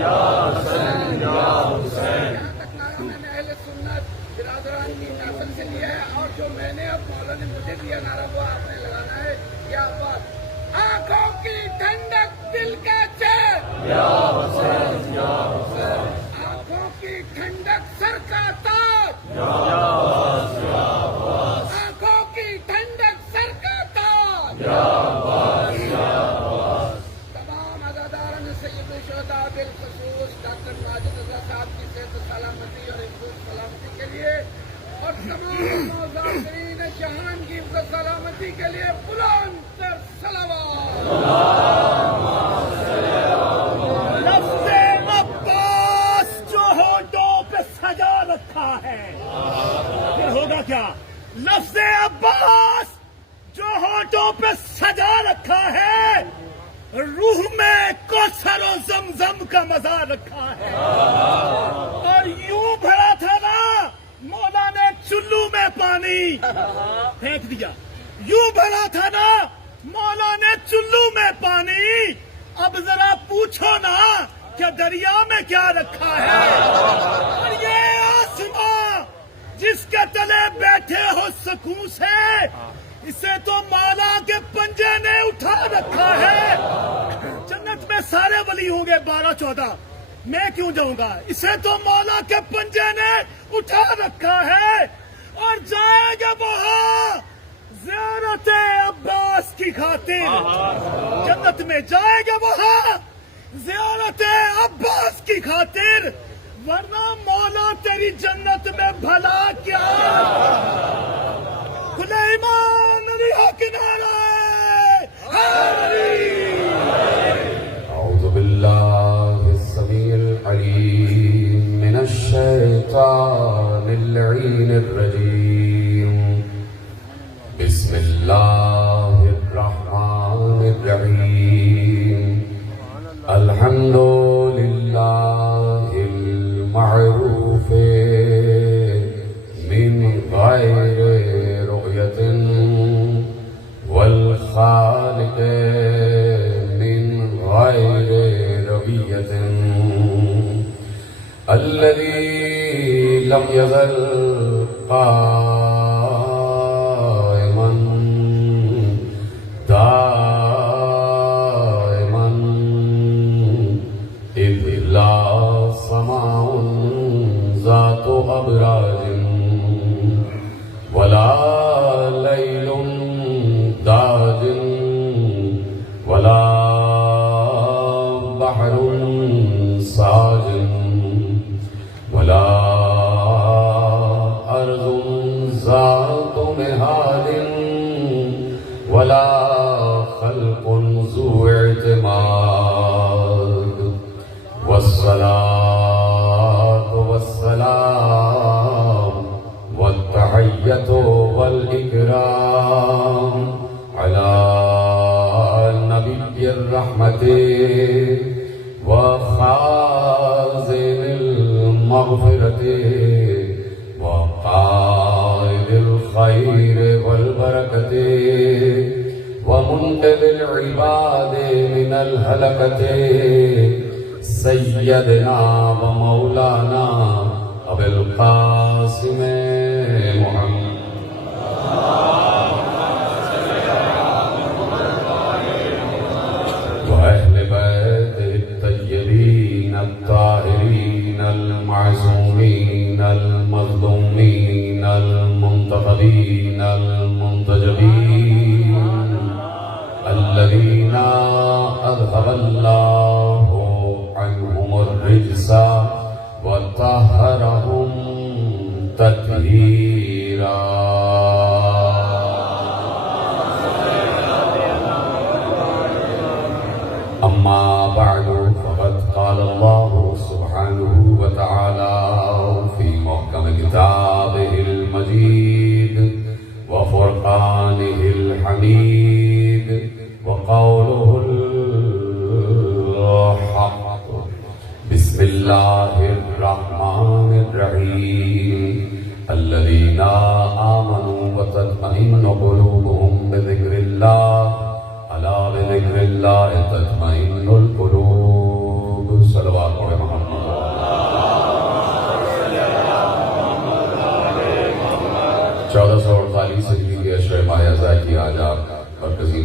یا حسین یا حسین. یہاں تک نعرہ میں نے اہل سنت برادران کی نسل سے لیا ہے، اور جو میں نے اب مولا نے مجھے دیا نعرہ وہ آپ نے لگانا ہے. یا بات آنکھوں کی ٹھنڈک دل کا چین، یا حسین یا حسین. آنکھوں کی ٹھنڈک سر کا تاج، یا عباس یا عباس. آنکھوں کی ٹھنڈک سر کا تاج. یا عباس یا عباس. تمام عزاداران سید الشہداء بالخصوص ڈاکٹر ماجد رضا صاحب کی صحت و سلامتی اور حفظ سلامتی کے لیے، اور تمام معززین جہان کی حفظ سلامتی کے لیے بلند تر صلوات. لفظ عباس جو ہونٹوں پہ سجا رکھا ہے، پھر ہوگا کیا؟ لفظ عباس جو ہونٹوں پہ سجا رکھا ہے، روح میں کوثر و زمزم کا مزہ رکھا ہے. اور یوں بھرا تھا نا مولا نے چلو میں پانی پھینک دیا، یوں بھرا تھا نا مولا نے چلو میں پانی. اب ذرا پوچھو نا کہ دریا میں کیا رکھا ہے. اور یہ آسماں جس کے تلے بیٹھے ہو سکون سے، اسے تو مولا کے پنجے نے اٹھا رکھا ہے. جنت میں سارے ولی ہوں گے 12-14، میں کیوں جاؤں گا؟ اسے تو مولا کے پنجے نے اٹھا رکھا ہے. اور جائیں گے وہاں زیارت عباس کی خاطر، جنت میں جائیں گے وہاں زیارت عباس کی خاطر، ورنہ مولا تیری جنت میں بھلا کیا. کھلے ایمان علی ہو کنارہ اعوذ باللہ السمیع العلیم من الشیطان اللعین الرجیم. بسم اللہ الرحمن الرحیم. الحمد للہ المعروف من غیر رؤیت والخالق من غیر رویت، الذي لم يزل قائما دائما إذ لا سماع ذات أبراج ولا ليل داج ولا بحر ساج ولا أرض ذات مهاد ولا خلق ذو اعتماد. والصلاة والسلام والتحية والإكرام على نبي الرحمة وخازن المغفرة وقائد الخير والبركة ومنقذ العباد من الهلكة، سيدنا ومولانا أبي القاسم محمد وأهل بيته الطيبين الطاهرين المعصومين المظلومين المنتخبين المنتجبين، الذين أذهب الله عنهم الرجس وطهرهم تطهيرا. أما بعد، فقد قال الله سبحانه وتعالى في محكم كتابه المجيد وفرقانه الحميد وقوله الحق. بسم الله الرحمن الرحيم. الذين آمنوا وتطمئن قلوبهم بذكر الله، ألا بذكر الله تطمئن القلوب. صلوات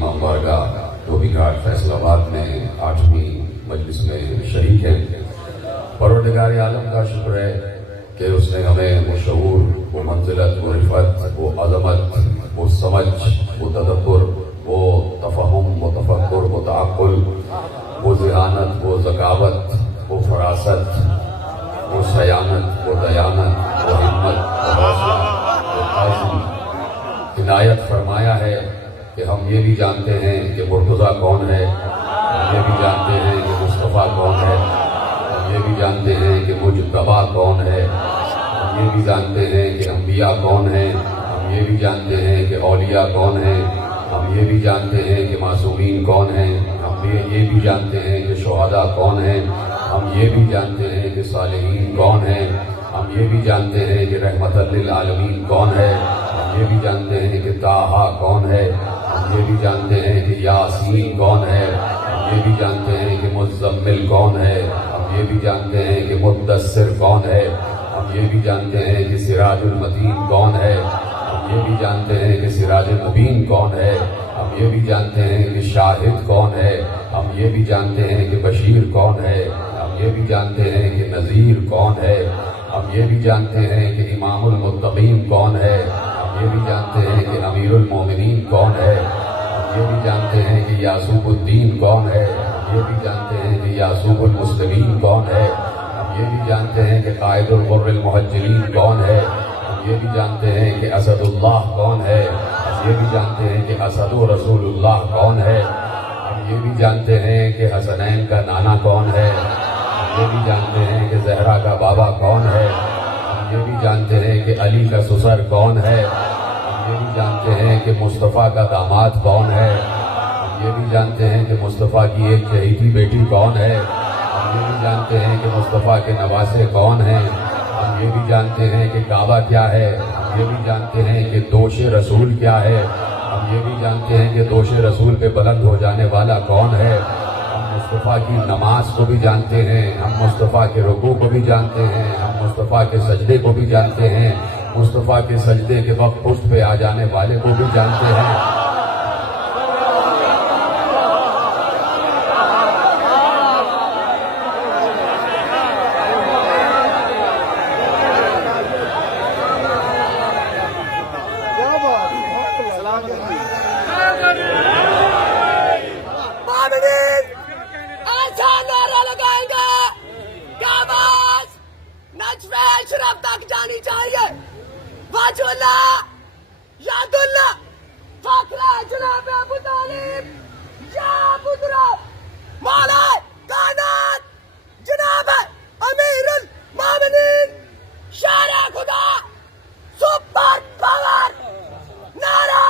امام بارگاہ دھوبی گھاٹ فیصل آباد میں 8ویں مجلس میں شریک ہیں۔ پروردگار عالم کا شکر ہے کہ اس نے ہمیں وہ شعور، وہ منزلت، وہ رفعت، وہ عظمت، وہ سمجھ، وہ تدبر، وہ تفہم، وہ تفکر، وہ تعقل، وہ ذہانت، وہ ذکاوت، وہ فراست، وہ سیانت، وہ دیانت، وہ ہمت، وہ حوصلہ، وہ عزم عنایت فرمایا ہے کہ ہم یہ بھی جانتے ہیں کہ مرتضیٰ کون ہے، ہم یہ بھی جانتے ہیں کہ مصطفیٰ کون ہے، ہم یہ بھی جانتے ہیں کہ مجتبیٰ کون ہے، ہم یہ بھی جانتے ہیں کہ انبیاء کون ہیں، ہم یہ بھی جانتے ہیں کہ اولیاء کون ہیں، ہم یہ بھی جانتے ہیں کہ معصومین کون ہیں، ہم یہ بھی جانتے ہیں کہ شہداء کون ہیں، ہم یہ بھی جانتے ہیں کہ صالحین کون ہیں، ہم یہ بھی جانتے ہیں کہ رحمت للعالمین کون ہے، ہم یہ بھی جانتے ہیں کہ طٰہٰ کون ہے، ہم یہ بھی جانتے ہیں کہ یاسین کون ہے، ہم یہ بھی جانتے ہیں کہ مزمل کون ہے، ہم یہ بھی جانتے ہیں کہ مدثر کون ہے، ہم یہ بھی جانتے ہیں کہ سراج المتین کون ہے، ہم یہ بھی جانتے ہیں کہ سراج المبین کون ہے، ہم یہ بھی جانتے ہیں کہ شاہد کون ہے، ہم یہ بھی جانتے ہیں کہ بشیر کون ہے، ہم یہ بھی جانتے ہیں کہ نذیر کون ہے، ہم یہ بھی جانتے ہیں کہ امام المتقین کون ہے، ہم یہ بھی جانتے ہیں کہ امیر المومنین کون ہے، ہم یہ بھی جانتے ہیں کہ یعصوب الدین کون ہے، ہم یہ بھی جانتے ہیں کہ یعصوب المسلمین کون ہے، ہم یہ بھی جانتے ہیں کہ قائد الغر المحجلین کون ہے، ہم یہ بھی جانتے ہیں کہ اسد اللہ کون ہے، ہم یہ بھی جانتے ہیں کہ اسد رسول اللہ کون ہے، ہم یہ بھی جانتے ہیں کہ حسنین کا نانا کون ہے، ہم یہ بھی جانتے ہیں کہ زہرا کا بابا کون ہے، ہم یہ بھی جانتے ہیں کہ علی کا سسر کون ہے، ہم یہ بھی جانتے ہیں کہ مصطفیٰ کا داماد کون ہے، ہم یہ بھی جانتے ہیں کہ مصطفیٰ کی ایک چہیتی بیٹی کون ہے، ہم یہ بھی جانتے ہیں کہ مصطفیٰ کے نواسے کون ہیں، ہم یہ بھی جانتے ہیں کہ کعبہ کیا ہے، ہم یہ بھی جانتے ہیں کہ دوش رسول کیا ہے، ہم یہ بھی جانتے ہیں کہ دوش رسول پہ بلند ہو جانے والا کون ہے، ہم مصطفیٰ کی نماز کو بھی جانتے ہیں، ہم مصطفیٰ کے رکوع کو بھی جانتے ہیں، ہم مصطفیٰ کے سجدے کو بھی جانتے ہیں، مصطفیٰ کے سجدے کے وقت پشت پہ آ جانے والے کو بھی جانتے ہیں۔ ایسا نعرہ لگائیں گے کہ آواز نجف اشرف تک جانی چاہیے۔ وجہ اللہ، یاد اللہ، فخر جناب ابو طالب، یا بدرا مولا کائنات جناب امیر المومنین شیر خدا سپر پاور نعرہ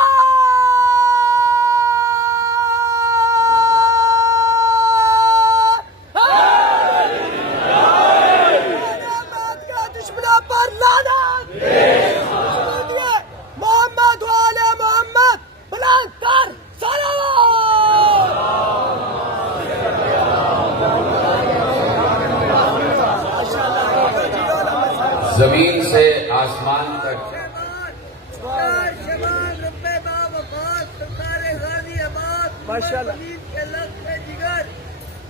محمد والے محمد بلند کر صلوات۔ زمین سے آسمان تک جگر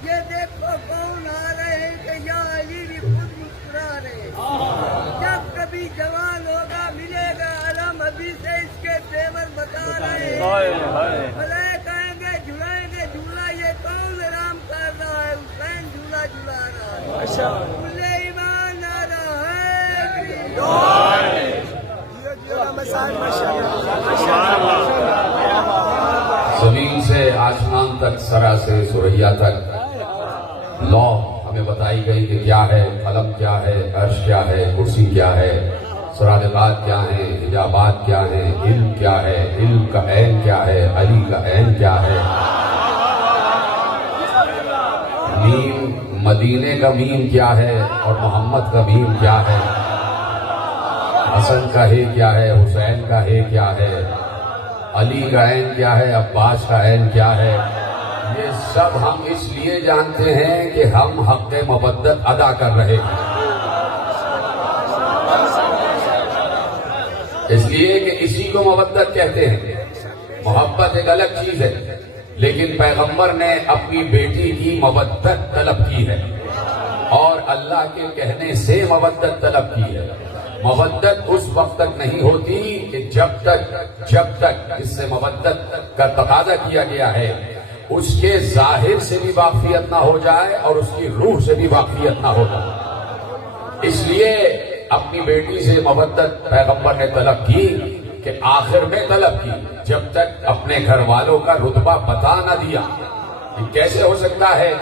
یہ دیکھو کون آ رہے ہیں کہ یا علی بھی خود مسکرا رہے ہیں۔ جب کبھی جوان ہوگا ملے گا علم ابھی سے اس کے تیور بتا رہے ہیں۔ بھلے کہیں گے جھلائیں گے جھولا، یہ کون رام کر رہا ہے؟ حسین جھولا جھلا رہا ہے۔ کھلے ایمان آ رہا ہے۔ زمین سے آسمان تک، سرا سے سریا تک لا ہمیں بتائی گئی کہ کیا ہے، قلم کیا ہے، عرش کیا ہے، کرسی کیا ہے، سرادقات کیا ہیں، حجابات کیا ہیں، علم کیا ہے، علم کا عین کیا ہے، علی کا عین کیا ہے، میم مدینے کا میم کیا ہے اور محمد کا میم کیا ہے، حسن کا ہے کیا ہے، حسین کا ہے کیا ہے، علی کا عین کیا ہے، عباس کا عین کیا ہے۔ یہ سب ہم اس لیے جانتے ہیں کہ ہم حق مودت ادا کر رہے ہیں، اس لیے کہ اسی کو مودت کہتے ہیں۔ محبت ایک الگ چیز ہے، لیکن پیغمبر نے اپنی بیٹی کی مودت طلب کی ہے اور اللہ کے کہنے سے مودت طلب کی ہے۔ مودت اس وقت تک نہیں ہوتی کہ جب تک اس سے مودت کا تقاضا کیا گیا ہے اس کے ظاہر سے بھی واقفیت نہ ہو جائے اور اس کی روح سے بھی واقفیت نہ ہو جائے۔ اس لیے اپنی بیٹی سے مودت پیغمبر نے طلب کی کہ آخر میں طلب کی، جب تک اپنے گھر والوں کا رتبہ بتا نہ دیا۔ یہ کیسے ہو سکتا ہے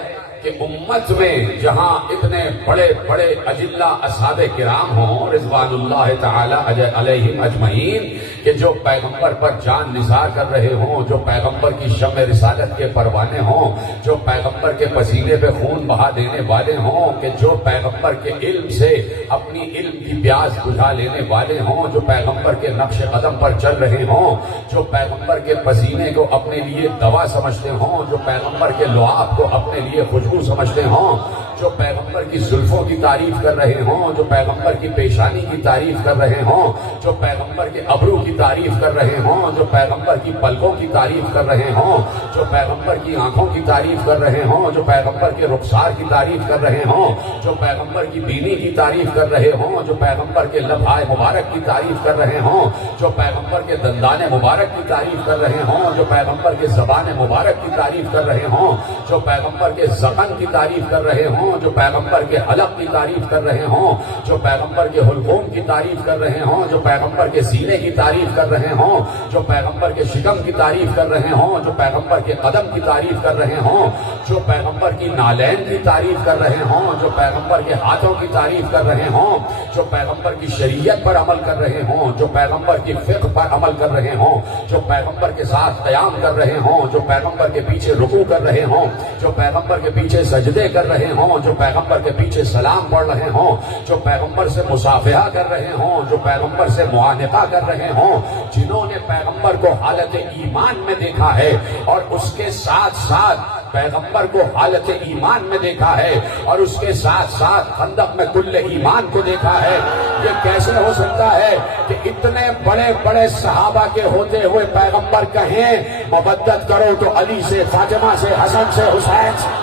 کہ امت میں جہاں اتنے بڑے بڑے اجلہ اصحاب کرام ہوں رضوان اللہ تعالی علیہم اجمعین، کہ جو پیغمبر پر جان نثار کر رہے ہوں، جو پیغمبر کی شمع رسالت کے پروانے ہوں، جو پیغمبر کے پسینے پہ خون بہا دینے والے ہوں، کہ جو پیغمبر کے علم سے اپنی علم کی پیاس بجھا لینے والے ہوں، جو پیغمبر کے نقش قدم پر چل رہے ہوں، جو پیغمبر کے پسینے کو اپنے لیے دوا سمجھتے ہوں، جو پیغمبر کے لعاب کو اپنے لیے خوشبو سمجھتے ہوں، جو پیغمبر کی زلفوں کی تعریف کر رہے ہوں، جو پیغمبر کی پیشانی کی تعریف کر رہے ہوں، جو پیغمبر کے ابرو کی تعریف کر رہے ہوں، جو پیغمبر کی پلکوں کی تعریف کر رہے ہوں، جو پیغمبر کی آنکھوں کی تعریف کر رہے ہوں، جو پیغمبر کے رخسار کی تعریف کر رہے ہوں، جو پیغمبر کی بینی کی تعریف کر رہے ہوں، جو پیغمبر کے لبھائے مبارک کی تعریف کر رہے ہوں، جو پیغمبر کے دندان مبارک کی تعریف کر رہے ہوں، جو پیغمبر کے زبان مبارک کی تعریف کر رہے ہوں، جو پیغمبر کے زبان کی تعریف کر رہے ہوں، جو پیغمبر کے حلق کی تعریف کر رہے ہوں، جو پیغمبر کے حلقوم کی تعریف کر رہے ہوں، جو پیغمبر کے سینے کی تعریف کر رہے ہوں، جو پیغمبر کے شکم کی تعریف کر رہے ہوں، جو پیغمبر کے قدم کی تعریف کر رہے ہوں، جو پیغمبر کی نالین کی تعریف کر رہے ہوں، جو پیغمبر کے ہاتھوں کی تعریف کر رہے ہوں، جو پیغمبر کی شریعت پر عمل کر رہے ہوں، جو پیغمبر کی فقہ پر عمل کر رہے ہوں، جو پیغمبر کے ساتھ قیام کر رہے ہوں، جو پیغمبر کے پیچھے رکوع کر رہے ہوں، جو پیغمبر کے پیچھے سجدے کر رہے ہوں، جو پیغمبر کے پیچھے سلام پڑھ رہے ہوں، جو پیغمبر سے مصافحہ کر رہے ہوں، جو پیغمبر سے معانقہ کر رہے ہوں، جنہوں نے پیغمبر کو حالت ایمان میں دیکھا ہے اور اس کے ساتھ ساتھ پیغمبر کو حالت ایمان میں دیکھا ہے اور اس کے ساتھ ساتھ خندق میں کل ایمان کو دیکھا ہے، یہ کیسے ہو سکتا ہے کہ اتنے بڑے بڑے صحابہ کے ہوتے ہوئے پیغمبر کہیں مودت کرو تو علی سے، فاطمہ سے، حسن سے، حسین سے؟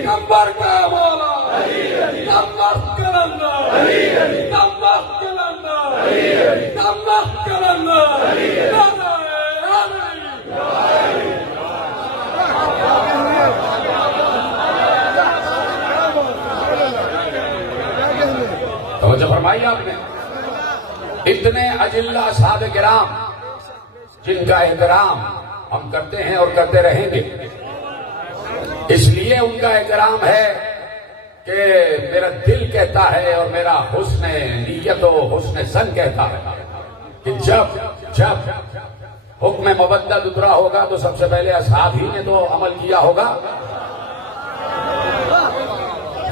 نمبر کا مولا نمبر کرنا نمبر کرنا نمبر کرنا توجہ فرمائی آپ نے؟ اتنے اجلہ اصحاب کرام جن کا احترام ہم کرتے ہیں اور کرتے رہیں گے، اس لیے ان کا احترام ہے کہ میرا دل کہتا ہے اور میرا حسن نیت و حسن ظن کہتا ہے کہ جب حکم مودت اترا ہوگا تو سب سے پہلے اصحاب ہی نے تو عمل کیا ہوگا۔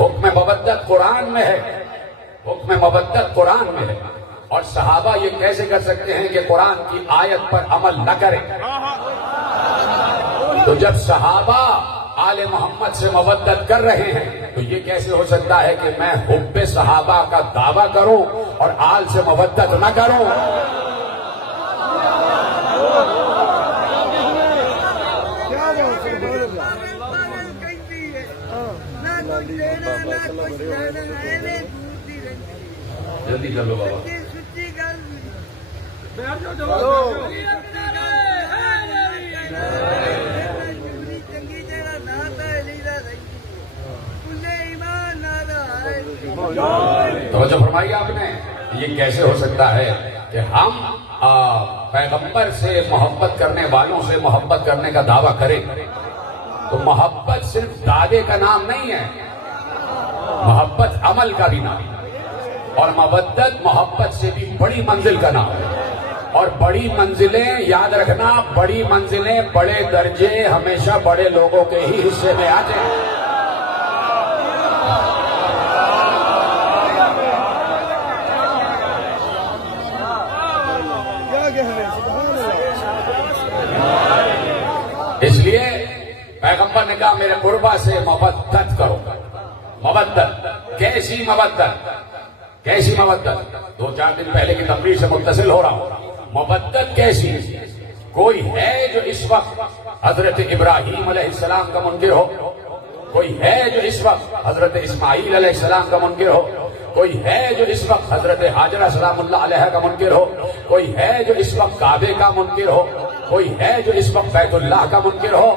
حکم مودت قرآن میں ہے، حکم مودت قرآن میں ہے، اور صحابہ یہ کیسے کر سکتے ہیں کہ قرآن کی آیت پر عمل نہ کریں؟ تو جب صحابہ آل محمد سے مودت کر رہے ہیں تو یہ کیسے ہو سکتا ہے کہ میں حب صحابہ کا دعویٰ کروں اور آل سے مودت نہ کروں؟ جلدی کر لو بابا۔ توجہ فرمائی آپ نے؟ یہ کیسے ہو سکتا ہے کہ ہم پیغمبر سے محبت کرنے والوں سے محبت کرنے کا دعویٰ کریں؟ تو محبت صرف دعوے کا نام نہیں ہے، محبت عمل کا بھی نام ہے، اور مودت محبت سے بھی بڑی منزل کا نام ہے۔ اور بڑی منزلیں یاد رکھنا، بڑی منزلیں، بڑے درجے ہمیشہ بڑے لوگوں کے ہی حصے میں آتے ہیں۔ اس لیے میرے قربا سے مودت کرو. مودت کیسی مودت؟ کیسی مودت؟ 2-4 دن پہلے کی تقریر سے متصل ہو رہا ہوں. مودت کیسی؟ کوئی ہے جو اس وقت حضرت ابراہیم علیہ السلام کا منکر ہو؟ کوئی ہے جو اس وقت حضرت اسماعیل علیہ السلام کا منکر ہو؟ کوئی ہے جو اس وقت حضرت حاجرہ سلام اللہ علیہ کا منکر ہو؟ کوئی ہے جو اس وقت کعبے کا منکر ہو؟ کوئی ہے جو اس وقت بیت اللہ کا منکر ہو؟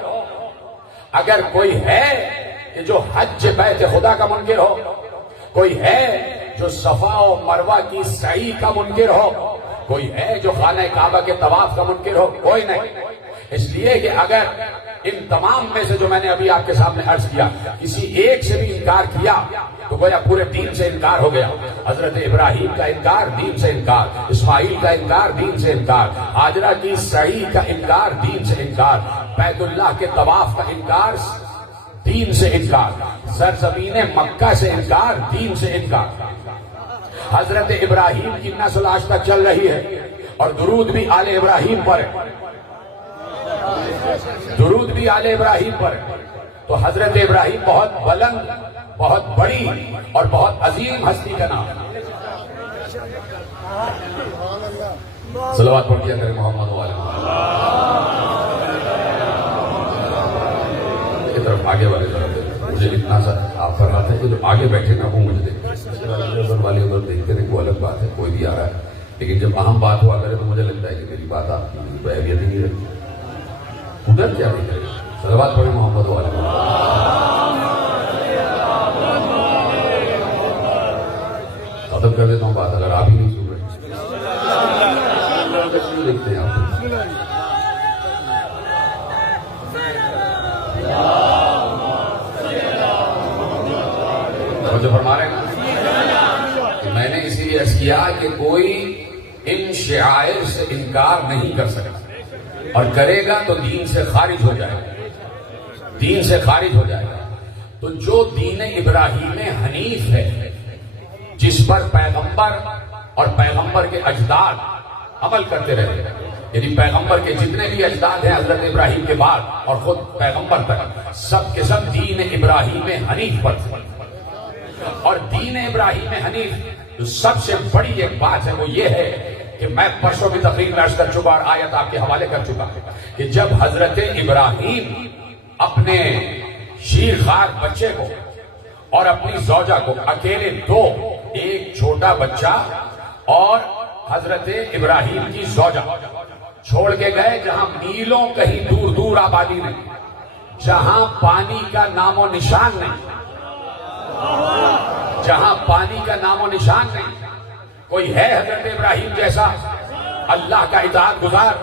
اگر کوئی ہے کہ جو حج بیت خدا کا منکر ہو، کوئی ہے جو صفا و مروہ کی سعی کا منکر ہو، کوئی ہے جو خانہ کعبہ کے طواف کا منکر ہو؟ کوئی نہیں. اس لیے کہ اگر ان تمام میں سے جو میں نے ابھی آپ کے سامنے عرض کیا کسی ایک سے بھی انکار کیا تو گویا پورے دین سے انکار ہو گیا. حضرت ابراہیم کا انکار، دین سے انکار. اسماعیل کا انکار، دین سے انکار. حاجرہ کی سعی کا انکار، دین سے انکار. بیت اللہ کے طواف کا انکار، دین سے انکار. سرزمین مکہ سے انکار، دین سے انکار. حضرت ابراہیم کی نسل آج تک چل رہی ہے اور درود بھی آل ابراہیم پر ہے. درود بھی آل ابراہیم پر ہے. تو حضرت ابراہیم بہت بلند، بہت بڑی اور بہت عظیم ہستی کا نام ہے. صلوات پڑھ کیا کرے محمد والے کی طرف، آگے والے طرف. مجھے اتنا سا آپ فرماتے ہیں کہ جو آگے بیٹھے نا وہ مجھے دیکھتے والے ادھر دیکھتے رہے، وہ الگ بات ہے، کوئی بھی آ رہا ہے. لیکن جب اہم بات ہوا کرے تو مجھے لگتا ہے کہ میری بات آپ کی اہمیت ہی نہیں رہتی. ادھر کیا نہیں کرے. صلوات پڑھے محمد والے. ختم کر دیتا ہوں بات اگر آپ ہی نہیں سن رہے. دیکھتے ہیں آپ جو فرما رہے ہیں. میں نے اسی لیے عرض کیا کہ کوئی ان شعائر سے انکار نہیں کر سکتا، اور کرے گا تو دین سے خارج ہو جائے گا. دین سے خارج ہو جائے گا. تو جو دین ابراہیم حنیف ہے، جس پر پیغمبر اور پیغمبر کے اجداد عمل کرتے رہے، یعنی پیغمبر کے جتنے بھی اجداد ہیں حضرت ابراہیم کے بعد اور خود پیغمبر تک، سب کے سب دین ابراہیم حنیف پر تھے. اور دین ابراہیم حنیف جو سب سے بڑی ایک بات ہے وہ یہ ہے کہ میں پرسوں بھی تقریر میں عرض کر چکا اور آیت آپ کے حوالے کر چکا کہ جب حضرت ابراہیم اپنے شیرخوار بچے کو اور اپنی زوجہ کو اکیلے دو، ایک چھوٹا بچہ اور حضرت ابراہیم کی زوجہ چھوڑ کے گئے جہاں میلوں کہیں دور دور آبادی نہیں، جہاں پانی کا نام و نشان نہیں، جہاں پانی کا نام و نشان نہیں. کوئی ہے حضرت ابراہیم جیسا اللہ کا اطاعت گزار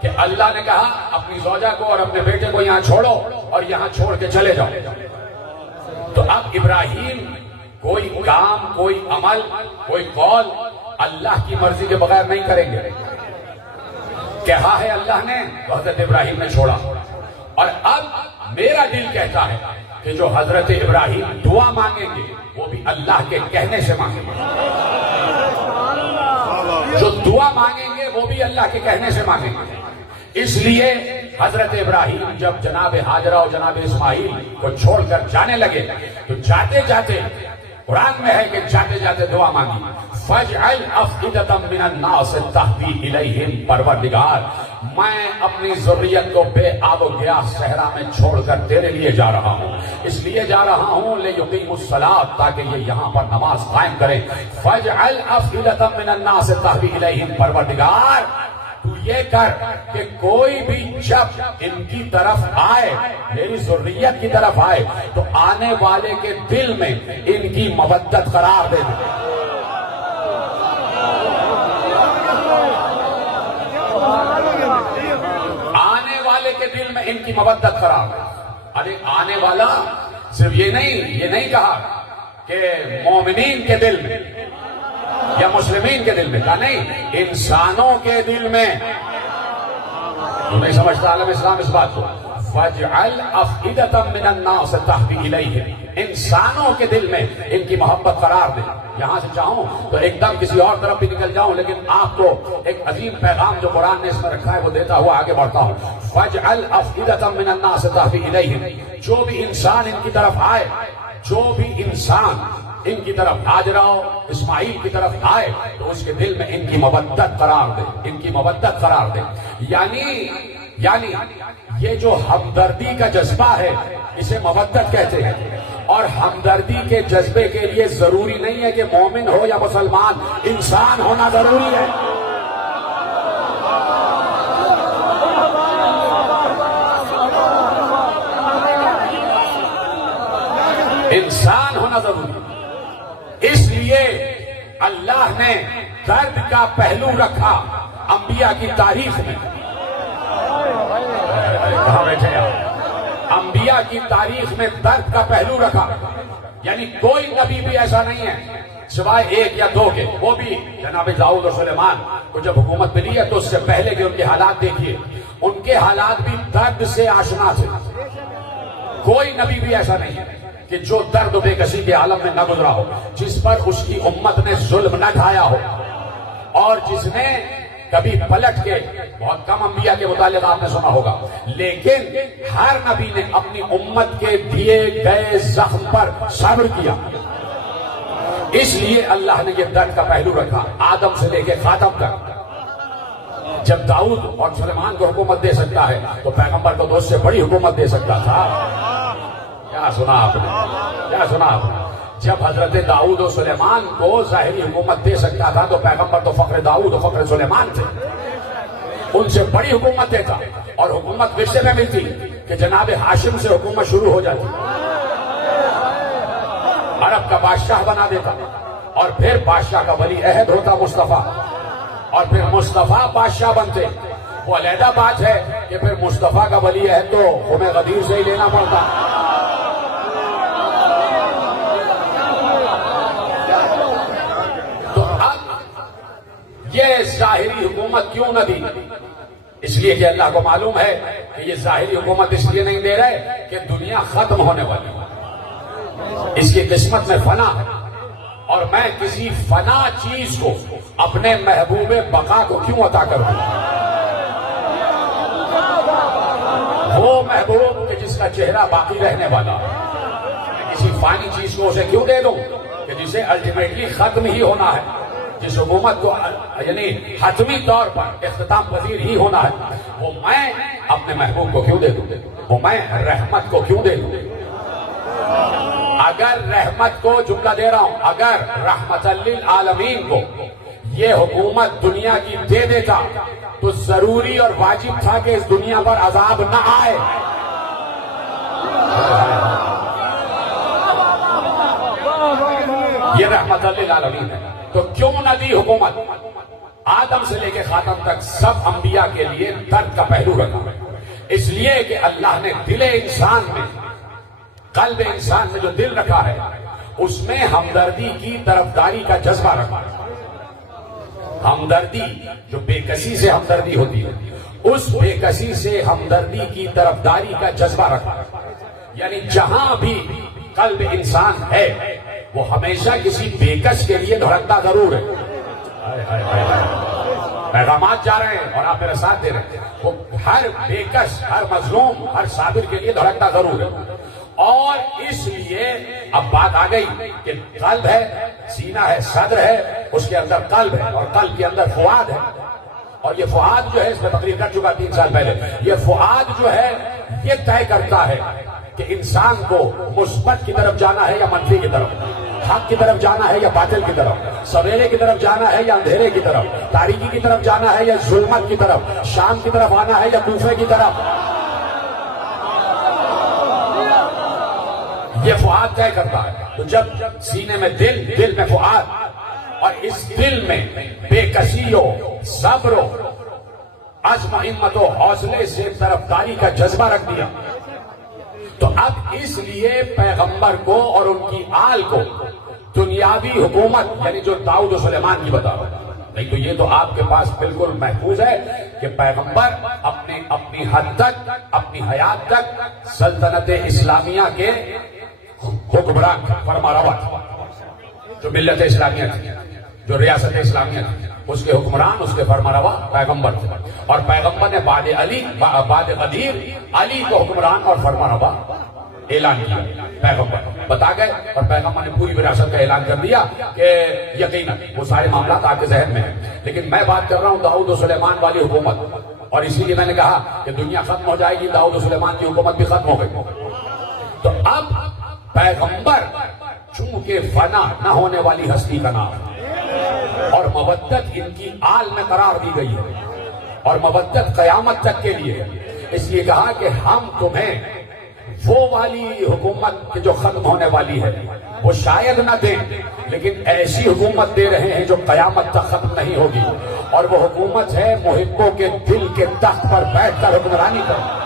کہ اللہ نے کہا اپنی زوجہ کو اور اپنے بیٹے کو یہاں چھوڑو اور یہاں چھوڑ کے چلے جاؤ. تو اب ابراہیم کوئی کام، کوئی عمل، کوئی قول اللہ کی مرضی کے بغیر نہیں کریں گے. کہا ہے اللہ نے تو حضرت ابراہیم نے چھوڑا. اور اب میرا دل کہتا ہے کہ جو حضرت ابراہیم دعا مانگیں گے وہ بھی اللہ کے کہنے سے مانگیں گے. جو دعا مانگیں گے وہ بھی اللہ کے کہنے سے مانگیں گے. اس لیے حضرت ابراہیم جب جناب حاجرہ اور جناب اسماعیل کو چھوڑ کر جانے لگے تو جاتے جاتے، قرآن میں ہے کہ جاتے جاتے دعا مانگی، فَاجْعَلْ أَفْئِدَةً مِّنَ النَّاسِ تَهْوِي إِلَيْهِمْ. پروردگار میں اپنی ذریت کو بے آب و گیا صحرا میں چھوڑ کر تیرے لیے جا رہا ہوں. اس لیے جا رہا ہوں لِيُقِيمُوا الصَّلَاةَ تاکہ یہ یہاں پر نماز قائم کریں. فَاجْعَلْ أَفْئِدَةً مِّنَ النَّاسِ تَهْوِي إِلَيْهِمْ. پروردگار تو یہ کر کہ کوئی بھی جب ان کی طرف آئے، میری ذریت کی طرف آئے، تو آنے والے کے دل میں ان کی مودت قرار دے دے. آنے والے کے دل میں ان کی مودت قرار دے. ارے آنے والا صرف یہ نہیں کہا کہ مومنین کے دل میں یا مسلمین کے دل میں، کہا نہیں، انسانوں کے دل میں. تو نہیں سمجھتا عالم اسلام اس بات کو. وَاجْعَلْ أَفْئِدَةً مِّنَ النَّاسِ تَهْوِي إِلَيْهِمْ، انسانوں کے دل میں ان کی محبت قرار دے. یہاں سے چاہوں تو ایک دم کسی اور طرف بھی نکل جاؤں، لیکن آپ کو ایک عظیم پیغام جو قرآن نے اس میں رکھا ہے وہ دیتا ہوا آگے بڑھتا ہوں. وَاجْعَلْ أَفْئِدَةً مِّنَ النَّاسِ تَهْوِي إِلَيْهِمْ، جو بھی انسان ان کی طرف آئے، جو بھی انسان ان کی طرف ہاجرہ اسماعیل کی طرف آئے تو اس کے دل میں ان کی مودت قرار دے، ان کی مودت قرار دے. یعنی یہ جو ہمدردی کا جذبہ ہے اسے مودت کہتے ہیں. اور ہمدردی کے جذبے کے لیے ضروری نہیں ہے کہ مومن ہو یا مسلمان، انسان ہونا ضروری ہے. انسان ہونا ضروری ہے. اس لیے اللہ نے درد کا پہلو رکھا انبیاء کی تاریخ میں. کہاں بیٹھے آپ؟ انبیاء کی تاریخ میں درد کا پہلو رکھا. یعنی کوئی نبی بھی ایسا نہیں ہے سوائے ایک یا دو کے، وہ بھی جناب داؤد اور سلیمان کو جب حکومت ملی ہے تو اس سے پہلے کے ان کے حالات دیکھیے، ان کے حالات بھی درد سے آشنا تھے. کوئی نبی بھی ایسا نہیں ہے کہ جو درد و بے کسی کے عالم میں نہ گزرا ہو، جس پر اس کی امت نے ظلم نہ ڈھایا ہو، اور جس نے کبھی پلٹ کے، بہت کم انبیاء کے متعلق آپ نے سنا ہوگا، لیکن ہر نبی نے اپنی امت کے دیے گئے زخم پر صبر کیا. اس لیے اللہ نے یہ درد کا پہلو رکھا آدم سے لے کے خاتم تک. جب داؤد اور سلیمان کو حکومت دے سکتا ہے تو پیغمبر کو تو اس سے بڑی حکومت دے سکتا تھا. کیا سنا آپ نے؟ کیا سنا آپ نے؟ جب حضرت داؤد و سلیمان کو ظاہری حکومت دے سکتا تھا تو پیغمبر تو فخر داؤد و فخر سلیمان تھے، ان سے بڑی حکومت دیتا. اور حکومت ورثے میں ملتی کہ جناب ہاشم سے حکومت شروع ہو جاتی، عرب کا بادشاہ بنا دیتا، اور پھر بادشاہ کا ولی عہد ہوتا مصطفیٰ، اور پھر مصطفیٰ بادشاہ بنتے. وہ علیحدہ بات ہے کہ پھر مصطفیٰ کا ولی عہد تو ہمیں غدیر سے ہی لینا پڑتا. یہ ظاہری حکومت کیوں نہ دی؟ اس لیے کہ اللہ کو معلوم ہے کہ یہ ظاہری حکومت اس لیے نہیں دے رہے کہ دنیا ختم ہونے والی ہے، اس کی قسمت میں فنا ہے. اور میں کسی فنا چیز کو اپنے محبوب بقا کو کیوں عطا کروں؟ وہ محبوب کہ جس کا چہرہ باقی رہنے والا، کسی فانی چیز کو اسے کیوں دے دوں کہ جسے الٹیمیٹلی ختم ہی ہونا ہے، جس حکومت کو یعنی حتمی طور پر اختتام پذیر ہی ہونا ہے، وہ میں اپنے محبوب کو کیوں دے دوں؟ وہ میں رحمت کو کیوں دے دوں؟ اگر رحمت کو، جملہ دے رہا ہوں، اگر رحمت للعالمین کو یہ حکومت دنیا کی دے دیتا تو ضروری اور واجب تھا کہ اس دنیا پر عذاب نہ آئے. یہ رحمت للعالمین ہے. تو کیوں نہ دی حکومت؟ آدم سے لے کے خاتم تک سب انبیاء کے لیے درد کا پہلو رکھا. اس لیے کہ اللہ نے دل انسان میں، قلب انسان میں جو دل رکھا ہے اس میں ہمدردی کی طرفداری کا جذبہ رکھا. ہمدردی جو بے کسی سے ہمدردی ہوتی ہے، اس بے کسی سے ہمدردی کی طرفداری کا جذبہ رکھا. یعنی جہاں بھی قلب انسان ہے وہ ہمیشہ کسی بےکس کے لیے دھڑکتا ضرور ہے. پیغامات جا رہے ہیں اور آپ میرا ساتھ دے رہے ہیں، وہ ہر بےکس، ہر مظلوم، ہر صابر کے لیے دھڑکتا ضرور ہے. اور اس لیے اب بات آ گئی کہ قلب ہے، سینہ ہے، صدر ہے، اس کے اندر قلب ہے، اور قلب کے اندر فؤاد ہے. اور یہ فؤاد جو ہے، اس میں تقریر کر چکا 3 سال پہلے، یہ فؤاد جو ہے یہ طے کرتا ہے کہ انسان کو مثبت کی طرف جانا ہے یا منفی کی طرف، حق کی طرف جانا ہے یا باطل کی طرف، سویرے کی طرف جانا ہے یا اندھیرے کی طرف، تاریکی کی طرف جانا ہے یا ظلمت کی طرف، شام کی طرف آنا ہے یا کوفے کی طرف. یہ فؤاد طے کرتا ہے. تو جب سینے میں دل میں فؤاد، اور اس دل میں بے کسی ہو، صبر ہو، عزم، ہمت و حوصلے سے طرفداری کا جذبہ رکھ دیا، تو اب اس لیے پیغمبر کو اور ان کی آل کو دنیاوی حکومت، یعنی جو داؤد و سلیمان کی بتا رہا ہے، نہیں تو یہ تو آپ کے پاس بالکل محفوظ ہے کہ پیغمبر اپنی حد تک، اپنی حیات تک سلطنت اسلامیہ کے حکمران فرمانروا تھے، جو ملت اسلامیہ تھی، جو ریاست اسلامیہ تھی، اس کے حکمران، اس کے فرمانروا پیغمبر تھے، اور پیغمبر نے بعد غدیر علی کو حکمران اور فرمانروا اعلان کیا۔ پیغمبر بتا گئے اور پیغمبر نے پوری وراثت کا اعلان کر دیا کہ یقیناً وہ سارے معاملات آپ کے ذہن میں ہیں، لیکن میں بات کر رہا ہوں داؤد و سلیمان والی حکومت، اور اسی لیے میں نے کہا کہ دنیا ختم ہو جائے گی، داؤد و سلیمان کی حکومت بھی ختم ہو گئی۔ تو اب پیغمبر چونکہ فنا نہ ہونے والی ہستی کا نام اور مودت ان کی آل میں قرار دی گئی ہے، اور مودت قیامت تک کے لیے ہے، اس لیے کہا کہ ہم تمہیں وہ والی حکومت جو ختم ہونے والی ہے وہ شاید نہ دیں، لیکن ایسی حکومت دے رہے ہیں جو قیامت تک ختم نہیں ہوگی، اور وہ حکومت ہے محبوں کے دل کے تخت پر بیٹھ کر حکمرانی کرنا۔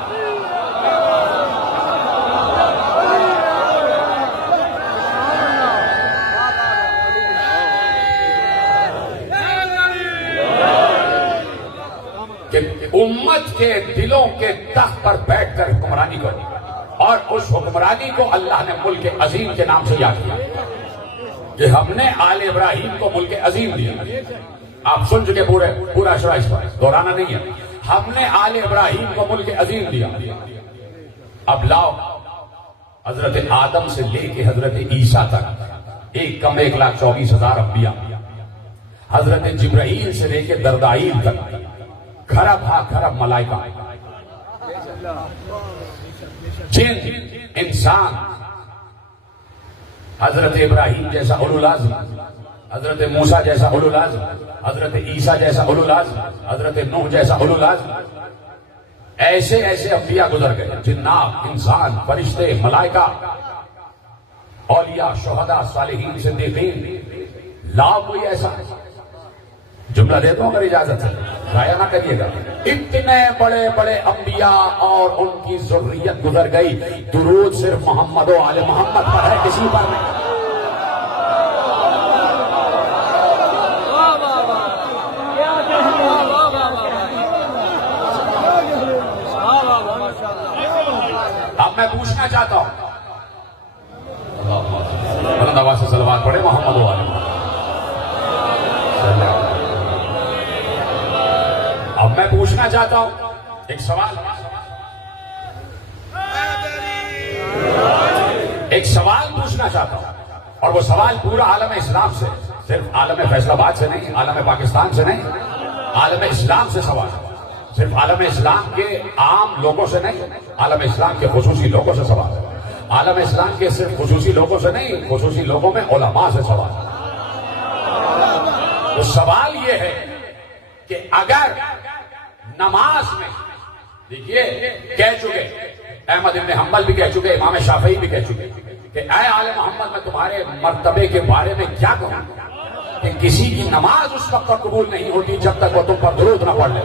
کہ امت کے دلوں کے تخت پر بیٹھ کر حکمرانی کرنی، اور اس حکمرانی کو اللہ نے ملک عظیم کے نام سے یاد کیا کہ ہم نے آل ابراہیم کو ملک عظیم دیا۔ آپ سن چکے پورا اشرا، اس پر دہرانا نہیں ہے۔ ہم نے آل ابراہیم کو ملک عظیم دیا۔ اب لاؤ حضرت آدم سے لے کے حضرت عیسیٰ تک 1,24,000 انبیاء، حضرت جبرائیل سے لے کے دردائیل تک کھرب ملائکہ، جن انسان، حضرت ابراہیم جیسا اولو العزم، حضرت موسیٰ جیسا اولو العزم، حضرت عیسیٰ جیسا اولو العزم، حضرت نوح جیسا اولو العزم، ایسے انبیاء گزر گئے، جنات، انسان، فرشتے، ملائکہ، اولیاء، شہداء، صالحین، صدیقین۔ لاؤ کوئی ایسا جملہ دے دو اگر اجازت ہے، ضائع نہ کریے گا۔ اتنے بڑے بڑے انبیاء اور ان کی ذریت گزر گئی، درود صرف محمد و آل محمد پر ہے، کسی پر نہیں۔ اب میں پوچھنا چاہتا ہوں، بلند آواز سے صلوات پڑھے محمد و آل محمد۔ اب میں پوچھنا چاہتا ہوں ایک سوال پوچھنا چاہتا ہوں، اور وہ سوال پورا عالم اسلام سے، صرف عالم فیصل آباد سے نہیں، عالم پاکستان سے نہیں، عالم اسلام سے سوال، صرف عالم اسلام کے عام لوگوں سے نہیں، عالم اسلام کے خصوصی لوگوں سے سوال، عالم اسلام کے صرف خصوصی لوگوں سے نہیں، خصوصی لوگوں میں علماء سے سوال۔ تو سوال یہ ہے کہ اگر نماز میں، دیکھیے کہہ چکے احمد ابن حنبل بھی کہہ چکے، امام شافعی بھی کہہ چکے کہ اے آل محمد میں تمہارے مرتبے کے بارے میں کیا کہوں کہ کسی کی نماز اس وقت تک قبول نہیں ہوتی جب تک وہ تم پر درود نہ پڑھ لے۔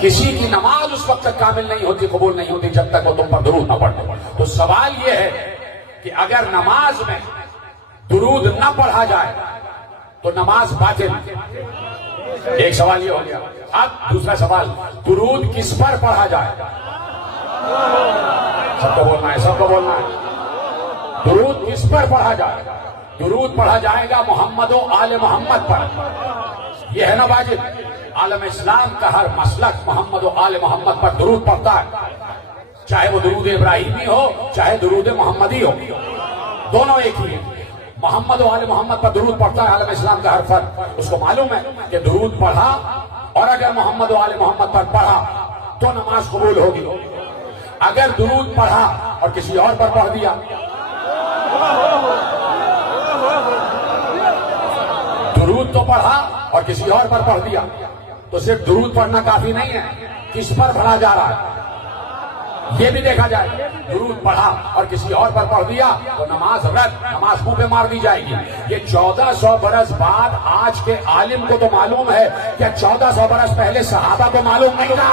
کسی کی نماز اس وقت تک کامل نہیں ہوتی، قبول نہیں ہوتی جب تک وہ تم پر درود نہ پڑھ لے۔ تو سوال یہ ہے کہ اگر نماز میں درود نہ پڑھا جائے تو نماز باطل۔ ایک سوال یہ ہو گیا۔ اب دوسرا سوال، درود کس پر پڑھا جائے؟ سب کو بولنا ہے، سب کو بولنا ہے۔ درود کس پر پڑھا جائے؟ درود پڑھا جائے گا محمد و آل محمد پر، یہ ہے نا واجب۔ عالم اسلام کا ہر مسلک محمد و آل محمد پر درود پڑھتا ہے، چاہے وہ درود ابراہیمی ہو چاہے درود محمدی ہو، دونوں ایک ہی ہیں۔ محمد و آل محمد پر درود پڑھتا ہے عالم اسلام کا ہر فرد، اس کو معلوم ہے کہ درود پڑھا اور اگر محمد و آل محمد پر پڑھا تو نماز قبول ہوگی۔ اگر درود پڑھا اور کسی اور پر پڑھ دیا، درود تو پڑھا اور کسی اور پر پڑھ دیا تو صرف درود پڑھنا کافی نہیں ہے، کس پر پڑھا جا رہا ہے یہ بھی دیکھا جائے۔ درود پڑھا اور کسی اور پر پڑھ دیا تو نماز رد، نماز منہ پہ مار دی جائے گی۔ یہ 1400 برس بعد آج کے عالم کو تو معلوم ہے کہ 1400 برس پہلے صحابہ کو معلوم نہیں تھا۔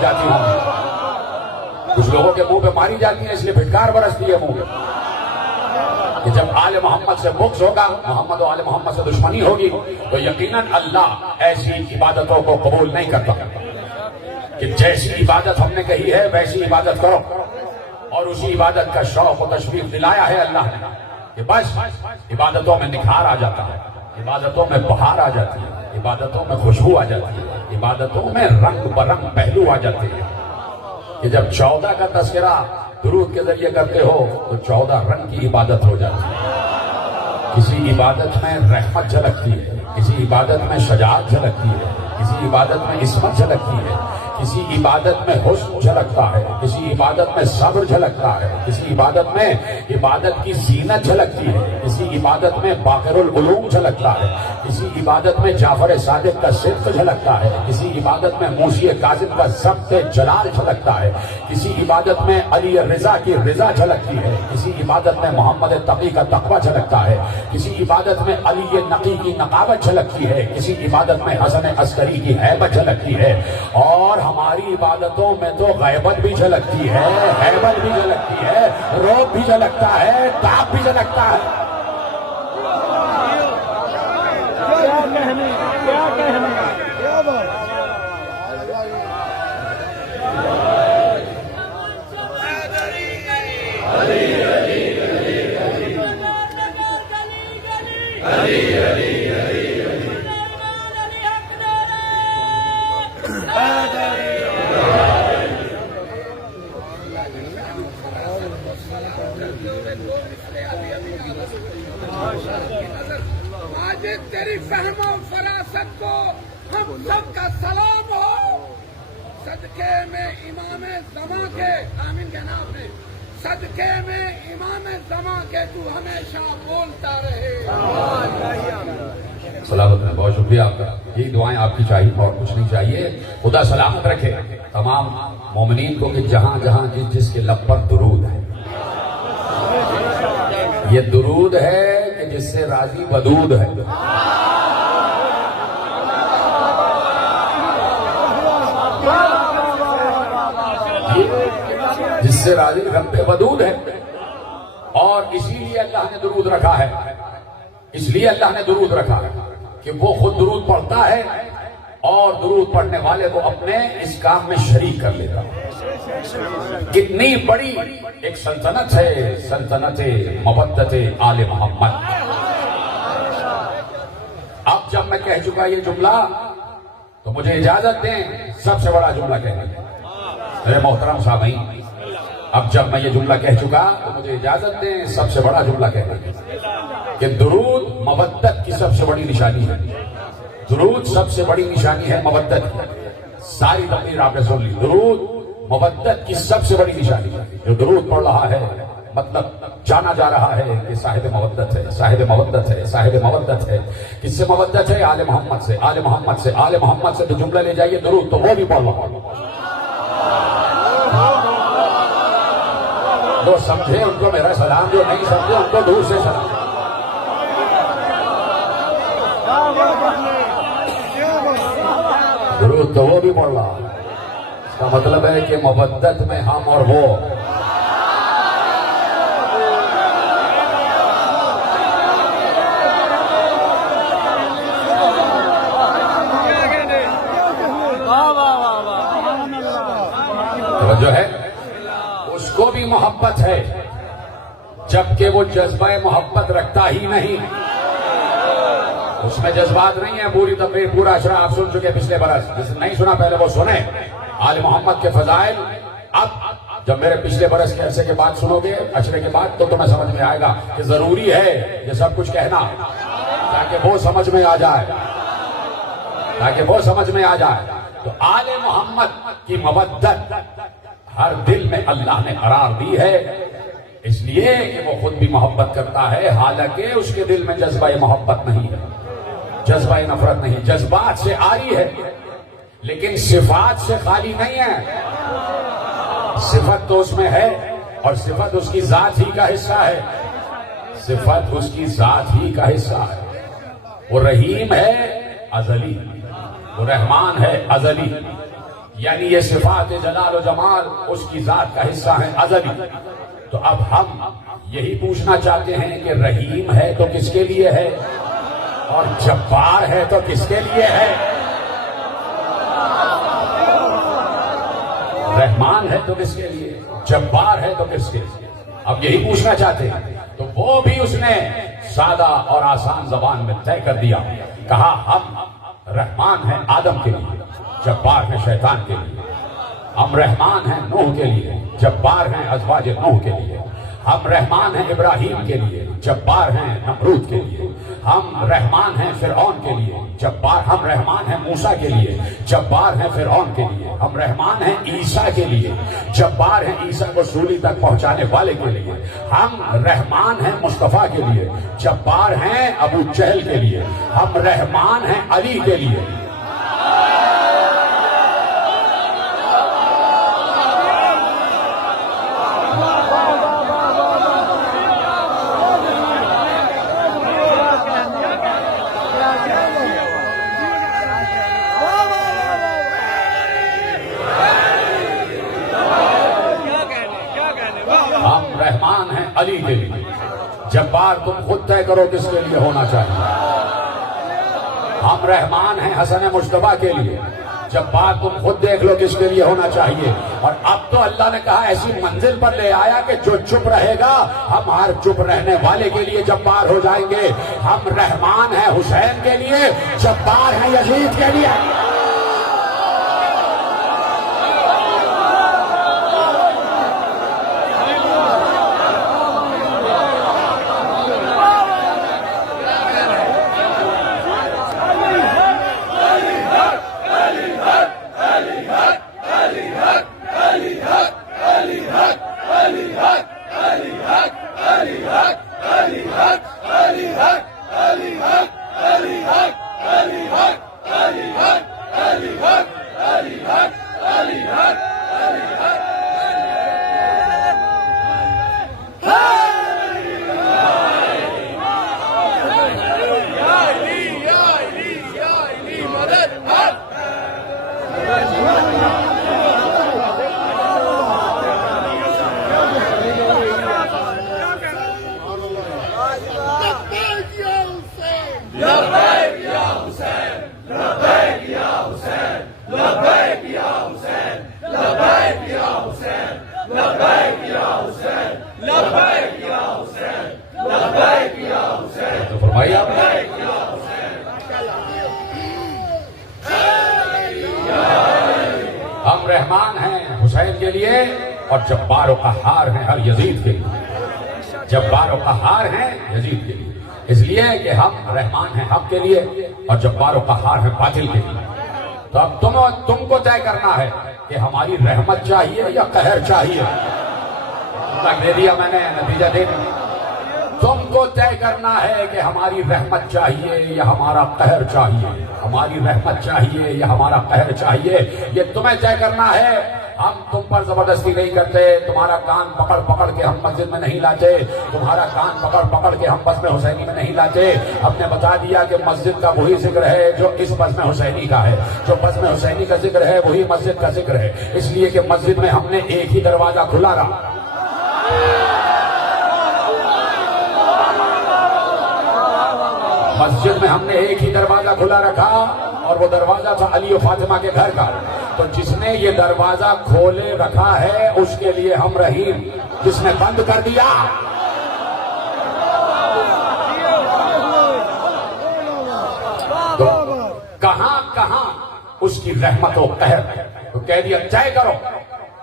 جاتی ہوں. کچھ لوگوں کے منہ پہ ماری جاتی ہیں اس لیے پھٹکار برستی ہے منہ پہ کہ جب آل محمد سے بغض ہوگا, محمد و آل محمد سے دشمنی ہوگی, تو یقیناً اللہ ایسی عبادتوں کو قبول نہیں کرتا کہ جیسی عبادت ہم نے کہی ہے ویسی عبادت کرو. اور اسی عبادت کا شوق و تشویق دلایا ہے اللہ نے کہ بس عبادتوں میں نکھار آ جاتا ہے, عبادتوں میں بہار آ جاتی ہے, عبادتوں میں خوشبو آ جاتی ہے, عبادتوں میں رنگ برنگ پہلو آ جاتے ہیں کہ جب 14 کا تذکرہ درود کے ذریعے کرتے ہو تو 14 رنگ کی عبادت ہو جاتی ہے. کسی عبادت میں رحمت جھلکتی ہے, کسی عبادت میں شجاعت جھلکتی ہے, کسی عبادت میں عصمت جھلکتی ہے, کسی عبادت میں حسن جھلکتا ہے, کسی عبادت میں صبر جھلکتا ہے, کسی عبادت میں عبادت کی زینت جھلکتی ہے, کسی عبادت میں باقر العلوم جھلکتا ہے, کسی عبادت میں جعفر صادق کا صدق جھلکتا ہے, کسی عبادت میں موسی کاظم کا ضبط جلال جھلکتا ہے, کسی عبادت میں علی رضا کی رضا جھلکتی ہے, کسی عبادت میں محمد تقی کا تقوی جھلکتا ہے, کسی عبادت میں علی نقی کی نقاوت جھلکتی ہے, کسی عبادت میں حسن عسکری کی ہیبت جھلکتی ہے. اور ہماری عبادتوں میں تو غیبت بھی جھلکتی ہے, ہیبت بھی جھلکتی ہے, روب بھی جھلکتا ہے, تاپ بھی جھلکتا ہے. آج تیری فہم و فراست کو ہم سب کا سلام ہو. صدقے میں امام زمان کے, آمین کہنا آپ نے, صدقے میں امام زمان کے تو ہمیشہ بولتا رہے. سلامت میں بہت شکریہ آپ کا. یہی دعائیں آپ کی چاہیے اور کچھ نہیں چاہیے. خدا سلامت رکھے تمام مومنین کو کہ جہاں جہاں جس کے لب پر درود ہے, یہ درود ہے کہ جس سے راضی ودود ہے. جس سے راضی رب ودود ہے. اور اسی لیے اللہ نے درود رکھا ہے, اس لیے اللہ نے درود رکھا ہے کہ وہ خود درود پڑھتا ہے اور درود پڑھنے والے کو اپنے اس کام میں شریک کر لیتا. کتنی بڑی ایک سلطنت ہے, سلطنت مودت آل محمد. اب جب میں کہہ چکا یہ جملہ تو مجھے اجازت دیں سب سے بڑا جملہ کہنے کی. میرے محترم سامعین, اب جب میں یہ جملہ کہہ چکا تو مجھے اجازت دیں سب سے بڑا جملہ کہنے کی کہ درود مودت کی سب سے بڑی نشانی ہے. درود سب سے بڑی نشانی ہے مودت کی. ساری تقریر آپ نے سن لی. درود مودت کی سب سے بڑی نشانی ہے. جو درود پڑھ رہا ہے مطلب جانا جا رہا ہے کہ صاحب مودت ہے, صاحب مودت ہے, صاحب مودت ہے. کس سے مودت ہے؟ آل محمد سے, آل محمد سے, آل محمد سے. تو جملہ لے جائیے درود تو وہ بھی پڑھ رہا. جو سمجھے ان کو میرا سلام, جو نہیں سمجھے ان کو دور سے سلام. درود تو وہ بھی پڑھ رہا. اس کا مطلب ہے کہ مودت میں ہم اور وہ. جو ہے اس کو بھی محبت ہے جبکہ وہ جذبہ محبت رکھتا ہی نہیں. اس میں جذبات نہیں ہے. پوری تقریر پورا اشرا آپ سن چکے پچھلے برس. جس نے نہیں سنا پہلے وہ سنے. آل محمد کے فضائل اب جب میرے پچھلے برس کے عرصے کے بعد سنو گے, اشرے کے بعد, تو تمہیں سمجھ میں آئے گا کہ ضروری ہے یہ سب کچھ کہنا تاکہ وہ سمجھ میں آ جائے, تاکہ وہ سمجھ میں آ جائے. تو آل محمد کی مودت ہر دل میں اللہ نے قرار دی ہے, اس لیے کہ وہ خود بھی محبت کرتا ہے, حالانکہ اس کے دل میں جذبہ محبت نہیں ہے, جذبہ نفرت نہیں. جذبات سے آری ہے لیکن صفات سے خالی نہیں ہے. صفت تو اس میں ہے اور صفت اس کی ذات ہی کا حصہ ہے. صفت اس کی ذات ہی کا حصہ ہے. وہ رحیم ہے ازلی, وہ رحمان ہے ازلی، یعنی یہ صفات جلال و جمال اس کی ذات کا حصہ ہیں ازلی. تو اب ہم یہی پوچھنا چاہتے ہیں کہ رحیم ہے تو کس کے لیے ہے، اور جبار ہے تو کس کے لیے ہے؟ رحمان ہے تو کس کے لیے، جبار ہے تو کس کے لیے؟ اب یہی پوچھنا چاہتے ہیں. تو وہ بھی اس نے سادہ اور آسان زبان میں طے کر دیا. کہا ہم رحمان ہیں آدم کے لیے، جبار ہیں شیطان کے لیے. ہم رحمان ہیں نوح کے لیے، جبار ہیں ازواج نوح کے لیے. ہم رحمان ہیں ابراہیم کے لیے، جبار ہیں نمرود کے لیے. ہم رحمان ہیں فرعون کے لیے، جبار. ہم رحمان ہیں موسیٰ کے لیے، جبار ہیں فرعون کے لیے. ہم رحمان ہیں عیسیٰ کے لیے، جبار ہیں عیسیٰ کو سولی تک پہنچانے والے کے لیے. ہم رحمان ہیں مصطفیٰ کے لیے، جبار ہیں ابو جہل کے لیے. ہم رحمان ہیں علی کے لیے. رحمان ہیں علی کے لیے. جبار تم خود طے کرو کس کے لیے ہونا چاہیے. ہم رحمان ہیں حسن مجتبیٰ کے لیے، جبار تم خود دیکھ لو کس کے لیے ہونا چاہیے. اور اب تو اللہ نے کہا ایسی منزل پر لے آیا کہ جو چپ رہے گا ہم ہر چپ رہنے والے کے لیے جبار ہو جائیں گے. ہم رحمان ہیں حسین کے لیے، جبار ہیں یزید کے لیے. تو فرمائیے آپ ہم رحمان ہیں حسین کے لیے اور جبار و قہار ہیں ہر یزید کے لیے. جبار و قہار ہیں یزید کے لیے. اس لیے کہ ہم رحمان ہیں حق کے لیے اور جبار و قہار ہیں باطل کے لیے. تو اب تم کو طے کرنا ہے کہ ہماری رحمت چاہیے یا قہر چاہیے. دے دیا میں نے نتیجہ دے دیا. تم کو طے کرنا ہے کہ ہماری رحمت چاہیے یا ہمارا قہر چاہیے. ہماری رحمت چاہیے یا ہمارا قہر چاہیے، یہ تمہیں طے کرنا ہے. ہم تم پر زبردستی نہیں کرتے. تمہارا کان پکڑ پکڑ کے ہم مسجد میں نہیں لاتے. تمہارا کان پکڑ پکڑ کے ہم بزم حسینی میں نہیں لاتے. ہم نے بتا دیا کہ مسجد کا وہی ذکر ہے جو اس بزم حسینی کا ہے. جو بزم حسینی کا ذکر ہے وہی مسجد کا ذکر ہے. اس لیے کہ مسجد میں ہم نے ایک ہی دروازہ کھلا رہا. مسجد میں ہم نے ایک ہی دروازہ کھلا رکھا اور وہ دروازہ تھا علی و فاطمہ کے گھر کا. تو جس نے یہ دروازہ کھولے رکھا ہے اس کے لیے ہم رحیم. جس نے بند کر دیا تو کہاں کہاں اس کی رحمت و قہر. تو کہہ دیا طے کرو.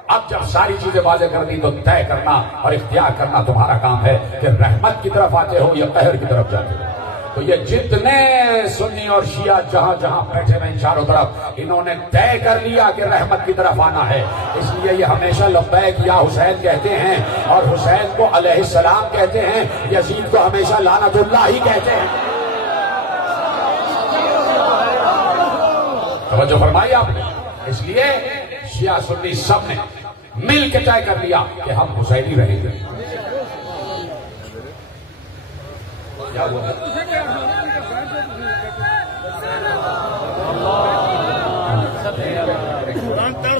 اب جب ساری چیزیں واضح کر دی تو طے کرنا اور اختیار کرنا تمہارا کام ہے کہ رحمت کی طرف آتے ہو یا قہر کی طرف جاتے ہو. تو یہ جتنے سنی اور شیعہ جہاں جہاں بیٹھے ہیں چاروں طرف، انہوں نے طے کر لیا کہ رحمت کی طرف آنا ہے. اس لیے یہ ہمیشہ لبیک یا حسین کہتے ہیں اور حسین کو علیہ السلام کہتے ہیں. یزید کو ہمیشہ لعنت اللہ ہی کہتے ہیں. توجہ فرمائی آپ نے. اس لیے شیعہ سنی سب نے مل کے طے کر لیا کہ ہم حسینی رہیں گے. کیا ہوا؟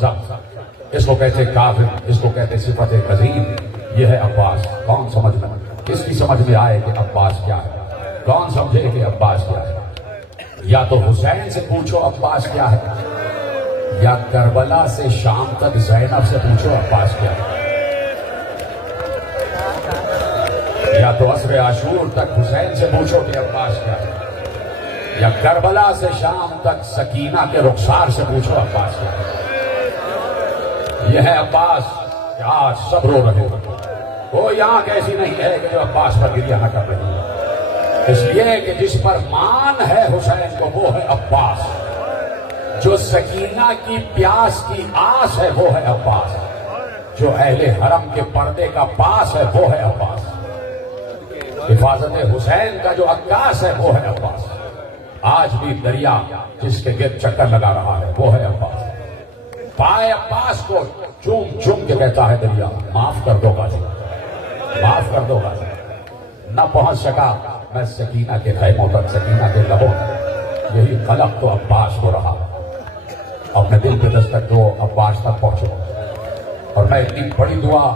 ضبط، اس کو کہتے ہیں کافر، اس کو کہتے ہیں صفت عظیم. یہ ہے عباس. کون سمجھ میں، کس کی سمجھ میں آئے کہ عباس کیا ہے؟ کون سمجھے کہ عباس کیا ہے؟ یا تو حسین سے پوچھو عباس کیا ہے، یا کربلا سے شام تک زینب سے پوچھو عباس کیا ہے، یا تو عصر عاشور تک حسین سے پوچھو کہ عباس کیا ہے، یا کربلا سے شام تک سکینہ کے رخسار سے پوچھو عباس کیا ہے. یہ ہے عباس کہ آج سب رو رہے ہو. کوئی آنکھ ایسی نہیں ہے کہ جو عباس پر گریہ نہ کر رہی ہے. اس لیے کہ جس پر مان ہے حسین کو وہ ہے عباس، جو سکینہ کی پیاس کی آس ہے وہ ہے عباس، جو اہل حرم کے پردے کا پاس ہے وہ ہے عباس، حفاظت حسین کا جو عکاس ہے وہ ہے عباس. آج بھی دریا جس کے گرد چکر لگا رہا ہے وہ ہے عباس. پائے عباس کو چوم چوم کے کہتا ہے دریا، معاف کر دو غازی، معاف کر دو غازی. نہ پہنچ سکا میں سکینہ کے خیموں تک، سکینہ کے لبوں تک. یہی قلق تو عباس کو رہا. اپنے دل پہ دستک دو، عباس تک پہنچو. اور میں اتنی بڑی دعا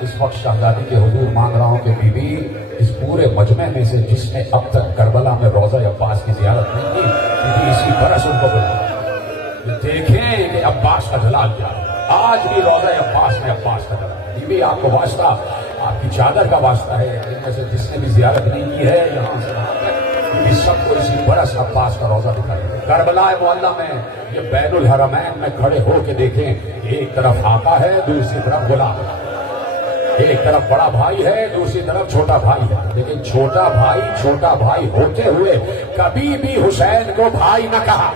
اس وقت شہزادی کے حضور مانگ رہا ہوں کہ بی بی اس پورے مجمع میں سے جس نے اب تک کربلا میں روضہ عباس کی زیارت نہیں کی، بی اسی برس ان کو بلائیں، دیکھیں کہ عباس کا جلال کیا ہے. آج بھی روضہ عباس میں عباس کا جلال. بی بی آپ کو واسطہ، آپ کی چادر کا واسطہ ہے. ان میں سے جس نے بھی زیارت نہیں کی ہے یہاں سے سب کو اسی برس عباس کا روضہ دکھائیں. کربلا معلیٰ میں یہ بین الحرمین میں کھڑے ہو کے دیکھیں، ایک طرف آقا ہے، دوسری طرف غلام ہے. ایک طرف بڑا بھائی ہے، دوسری طرف چھوٹا بھائی ہے. لیکن چھوٹا بھائی ہوتے ہوئے کبھی بھی حسین کو بھائی نہ کہا،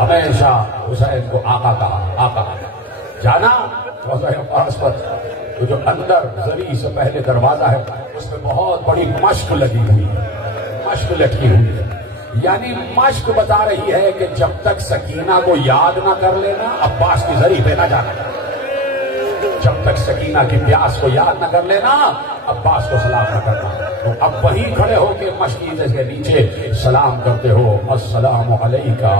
ہمیشہ حسین کو آقا کہا. آقا جانا روضہ عباس پر تو جو اندر زری سے پہلے دروازہ ہے اس میں بہت بڑی مشق لگی ہوئی ہے، مشق لٹکی ہوئی ہے. یعنی مشق بتا رہی ہے کہ جب تک سکینہ کو یاد نہ کر لینا عباس کی زری پہ نہ جانا، جب تک سکینہ کی پیاس کو یاد نہ کر لینا عباس کو سلام نہ کرنا. تو اب وہی کھڑے ہو کے مشقی کے نیچے سلام کرتے ہو، السلام علیکہ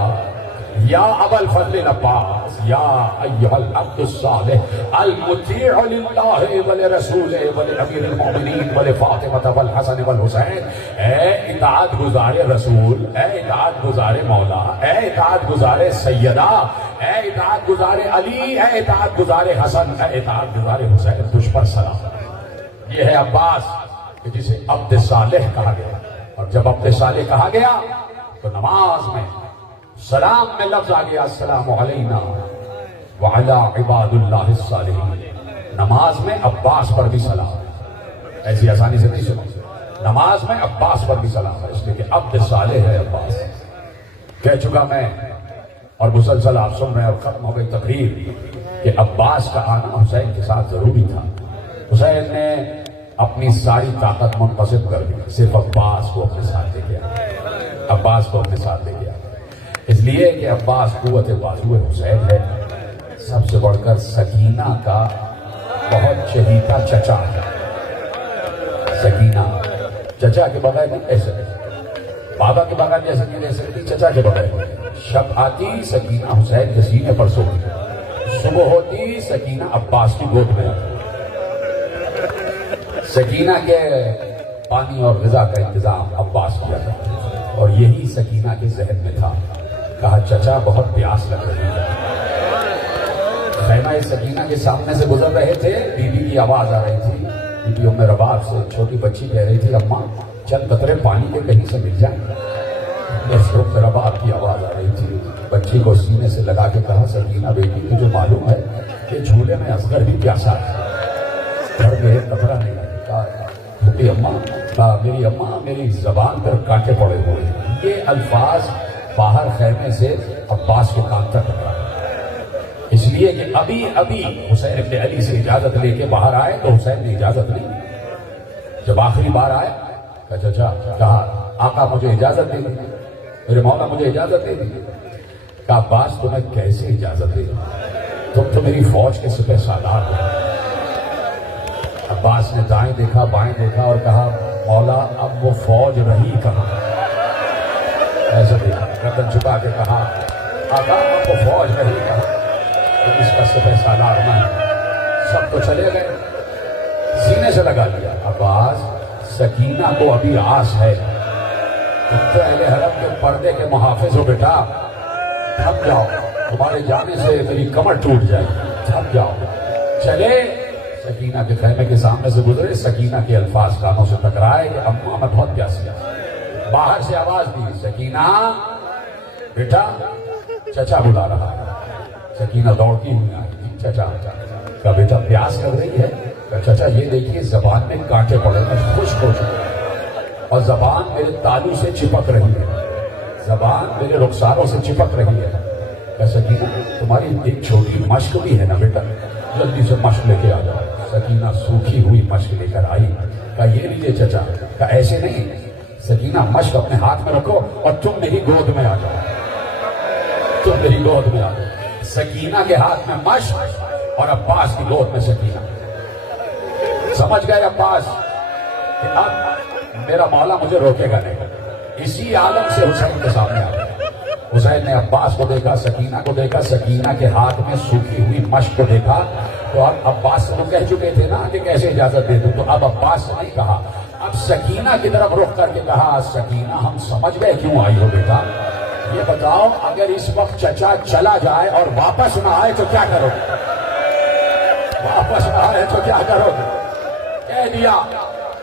یا ابا الفضل العباس یا ایھا العبد الصالح المطیع للہ ولرسولہ ولامیر المؤمنین ولفاطمہ والحسن والحسین. اے اطاعت گزار رسول، اے اطاعت گزار مولا، اے اطاعت گزار سیدہ، اے اطاعت گزار علی، اے اطاعت گزار حسن، اے اطاعت گزار حسین، تجھ پر سلام. یہ ہے عباس کہ جسے عبد صالح کہا گیا. اور جب عبد صالح کہا گیا تو نماز میں سلام میں لفظ آ گیا، السلام علینا وعلی عباد اللہ الصالحین. نماز میں عباس پر بھی سلام. ایسی آسانی سے نہیں سنا، نماز میں عباس پر بھی سلام ہے، اس لیے کہ عبد صالح ہے عباس. کہہ چکا میں اور مسلسل آپ سن رہے ہیں اور ختم ہو گئی تقریر کہ عباس کا آنا حسین کے ساتھ ضروری تھا. حسین نے اپنی ساری طاقت منقسم کر دی، صرف عباس کو اپنے ساتھ لے گیا، عباس کو اپنے ساتھ لے گیا. اس لیے کہ عباس قوت بازو حسین ہے، سب سے بڑھ کر سکینہ کا بہت چہیتا چچا ہے. سکینہ چچا کے بغیر نہیں رہ سکتی، بابا کے بغیر جیسے نہیں رہ سکتی، چچا کے بغیر. شب آتی سکینہ حسین کے سینے پر سوتی، صبح ہوتی سکینہ عباس کی گود میں آتی. سکینہ کے پانی اور غذا کا انتظام عباس کیا تھا اور یہی سکینہ کے ذہن میں تھا. کہا چچا بہت پیاس لگ رہی ہے. خیمہ سکینہ کے سامنے سے گزر رہے تھے، بی بی کی آواز آ رہی تھی. بی بی ام رباب سے چھوٹی بچی کہہ رہی تھی، اماں چند قطرے پانی کے کہیں سے مل جائیں. ام رباب کی آواز آ رہی تھی. بچی کو سینے سے لگا کے کہا، سکینہ بیٹی تجھے معلوم ہے کہ جھولے میں اصغر بھی پیاسا ہے، گھر میں ایک قطرہ نہیں ہے. چھوٹی اماں، میری اماں میری زبان پر کانٹے پڑے ہوئے. یہ الفاظ باہر خیمے سے عباس کے کان تک ٹکرا. اس لیے کہ ابھی حسین ابن علی سے اجازت لے کے باہر آئے تو حسین نے اجازت نہیں. جب آخری بار آئے کہا چچا، کہا آقا مجھے اجازت دے دی، میرے مولا مجھے اجازت دے دی. کہا عباس تمہیں کیسے اجازت دے دی، تم تو میری فوج کے سپہ سالار ہو. عباس نے دائیں دیکھا بائیں دیکھا اور کہا مولا اب وہ فوج رہی کہاں. ایسا دیکھا، گردن چھپا کے کہا آقا آپ کو فوج نہیں کہا کہ اس کا سپہ سالار میں سب تو چلے گئے، سینے سے لگا لیا۔ عباس سکینہ کو ابھی آس ہے، تم تو اہل حرم کے پردے کے محافظ ہو بیٹا، تھک جاؤ، تمہارے جانے سے میری کمر ٹوٹ جائے، تھک جاؤ۔ چلے سکینہ کے خیمے کے سامنے سے گزرے، سکینہ کے الفاظ کانوں سے ٹکرائے کہ اماں میں بہت پیاسی ہے۔ باہر سے آواز دی، سکینہ بیٹا چچا بلا رہا ہے۔ سکینہ دوڑتی ہوئی آئی، چچا کا بیٹا پیاس لگ رہی ہے؟ چچا یہ دیکھیے زبان میں کانٹے پڑے ہیں، خشک ہو چکے ہیں اور زبان میرے تالو سے چپک رہی ہے، زبان میرے رخساروں سے چپک رہی ہے۔ کہ سکینہ تمہاری ایک چھوٹی مشق بھی ہے نا بیٹا، جلدی سے مشق لے کے آ جاؤ۔ سکینہ سوکھی ہوئی مشق لے کر آئی۔ کہا یہ لیجیے چچا۔ کہا ایسے نہیں، سکینہ مشق اپنے ہاتھ میں رکھو اور تم میری گود میں آ جاؤ، تم میری گود میں آ جاؤ۔ سکینہ کے ہاتھ میں مشق اور عباس کی گود میں سکینہ۔ سمجھ گئے عباس کہ اب میرا مولا مجھے روکے گا نہیں۔ اسی عالم سے حسین کے سامنے آ گیا۔ حسین نے عباس کو دیکھا، سکینہ کو دیکھا، سکینہ کے ہاتھ میں سوکھی ہوئی مشق کو دیکھا تو اب عباس سے وہ کہہ چکے تھے نا کہ کیسے اجازت دے دوں، تو اب عباس سے نہیں کہا، اب سکینہ کی طرف رخ کر کے کہا، سکینہ ہم سمجھ گئے کیوں آئی ہو بیٹا، یہ بتاؤ اگر اس وقت چچا چلا جائے اور واپس نہ آئے تو کیا کرو گے؟ واپس نہ آئے تو کیا کرو گے؟ کہہ دیا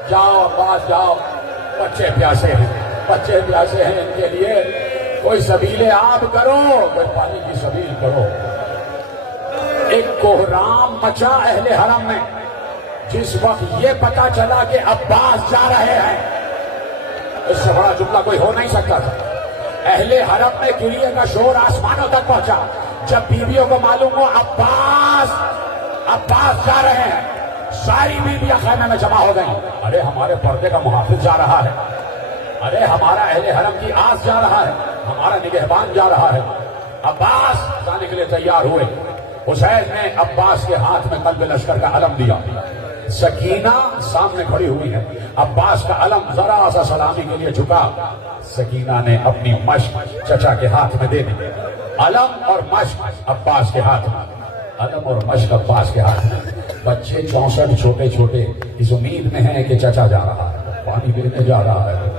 جاؤ عباس جاؤ، بچے پیاسے ہیں، بچے پیاسے ہیں، ان کے لیے کوئی سبیل آب کرو، کوئی پانی کی سبیل کرو۔ ایک کوہرام مچا اہل حرم میں جس وقت یہ پتا چلا کہ عباس جا رہے ہیں، اس سے بڑا جملہ کوئی ہو نہیں سکتا تھا۔ اہل حرم میں گریے کا شور آسمانوں تک پہنچا جب بیویوں کو معلوم ہو عباس جا رہے ہیں۔ ساری بیویاں خیمے میں جمع ہو گئیں، ارے ہمارے پردے کا محافظ جا رہا ہے، ارے ہمارا اہل حرم کی آس جا رہا ہے، ہمارا نگہبان جا رہا ہے۔ عباس جانے کے لیے تیار ہوئے۔ حسین نے عباس کے ہاتھ میں قلب لشکر کا علم دیا۔ سکینہ سامنے کھڑی ہوئی ہے، عباس کا علم ذرا سا سلامی کے لیے جھکا۔ سکینہ نے اپنی مشق چچا کے ہاتھ میں دے دی۔ علم اور مشق عباس کے ہاتھ میں، علم اور مشق عباس کے ہاتھ میں۔ بچے 64 چھوٹے چھوٹے اس امید میں ہیں کہ چچا جا رہا ہے، پانی پینے جا رہا ہے۔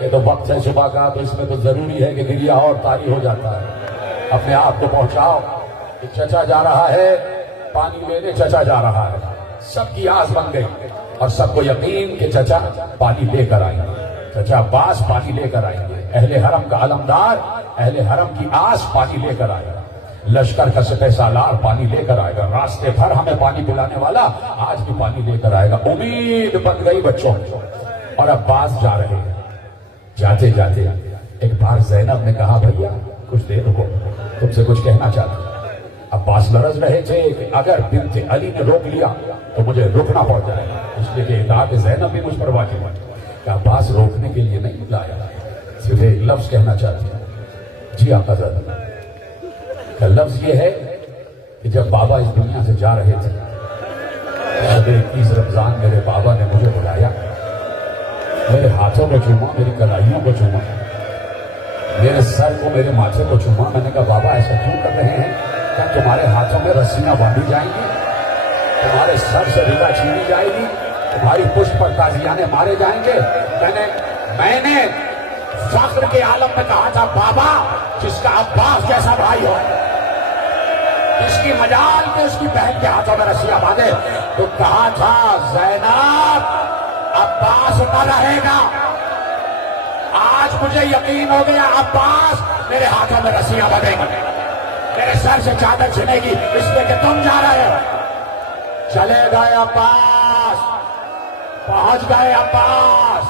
یہ تو وقت ہے صبح کا، تو اس میں تو ضروری ہے کہ گریا اور طاری ہو جاتا ہے۔ اپنے آپ کو پہنچاؤ کہ چچا جا رہا ہے، پانی لینے چچا جا رہا ہے۔ سب کی آس بن گئی اور سب کو یقین کہ چچا پانی لے کر آئیں گے، چچا عباس پانی لے کر آئیں گے۔ اہل حرم کا علمدار، اہل حرم کی آس پانی لے کر آئے گا، لشکر کا سپہ سالار پانی لے کر آئے گا، راستے بھر ہمیں پانی پلانے والا آج بھی پانی لے کر آئے گا۔ امید بن گئی بچوں میں اور عباس جا رہے ہیں۔ جاتے جاتے ایک بار زینب نے کہا بھیا کچھ دیر رکو، تم سے کچھ کہنا چاہتا ہوں۔ عباس لرز رہے تھے کہ اگر بنت علی نے روک لیا تو مجھے رکنا پڑ جائے گا، اس لیے کہ اطاعت زینب بھی مجھ پر واجب ہے۔ کہ عباس روکنے کے لیے نہیں بلایا، صرف ایک لفظ کہنا چاہتی ہوں۔ جی آقا زادہ، کا لفظ یہ ہے کہ جب بابا اس دنیا سے جا رہے تھے، شب 21 رمضان میرے بابا نے مجھے بلایا، میرے ہاتھوں کو چوما، میری کلائیوں کو چوما، میرے سر کو، میرے ماتھے کو چوما۔ میں نے کہا بابا ایسا کیوں کر رہے ہیں؟ کیا تمہارے ہاتھوں میں رسیاں باندھی جائیں گی، تمہارے سر سے ریلا چھینی جائے گی، تمہاری پشت پر تازیانے مارے جائیں گے؟ میں نے فخر کے عالم میں کہا تھا بابا جس کا عباس جیسا بھائی ہو، جس کی مجال کے اس کی بہن کے ہاتھوں میں رسیاں باندھے، تو کہا تھا زینب عباس نہ رہے گا۔ آج مجھے یقین ہو گیا عباس میرے ہاتھوں میں رسیاں باندھے گا، میرے سر سے چادر چھنے گی، اس لیے کہ تم جا رہے ہو۔ چلے گئے عباس، پہنچ گئے عباس،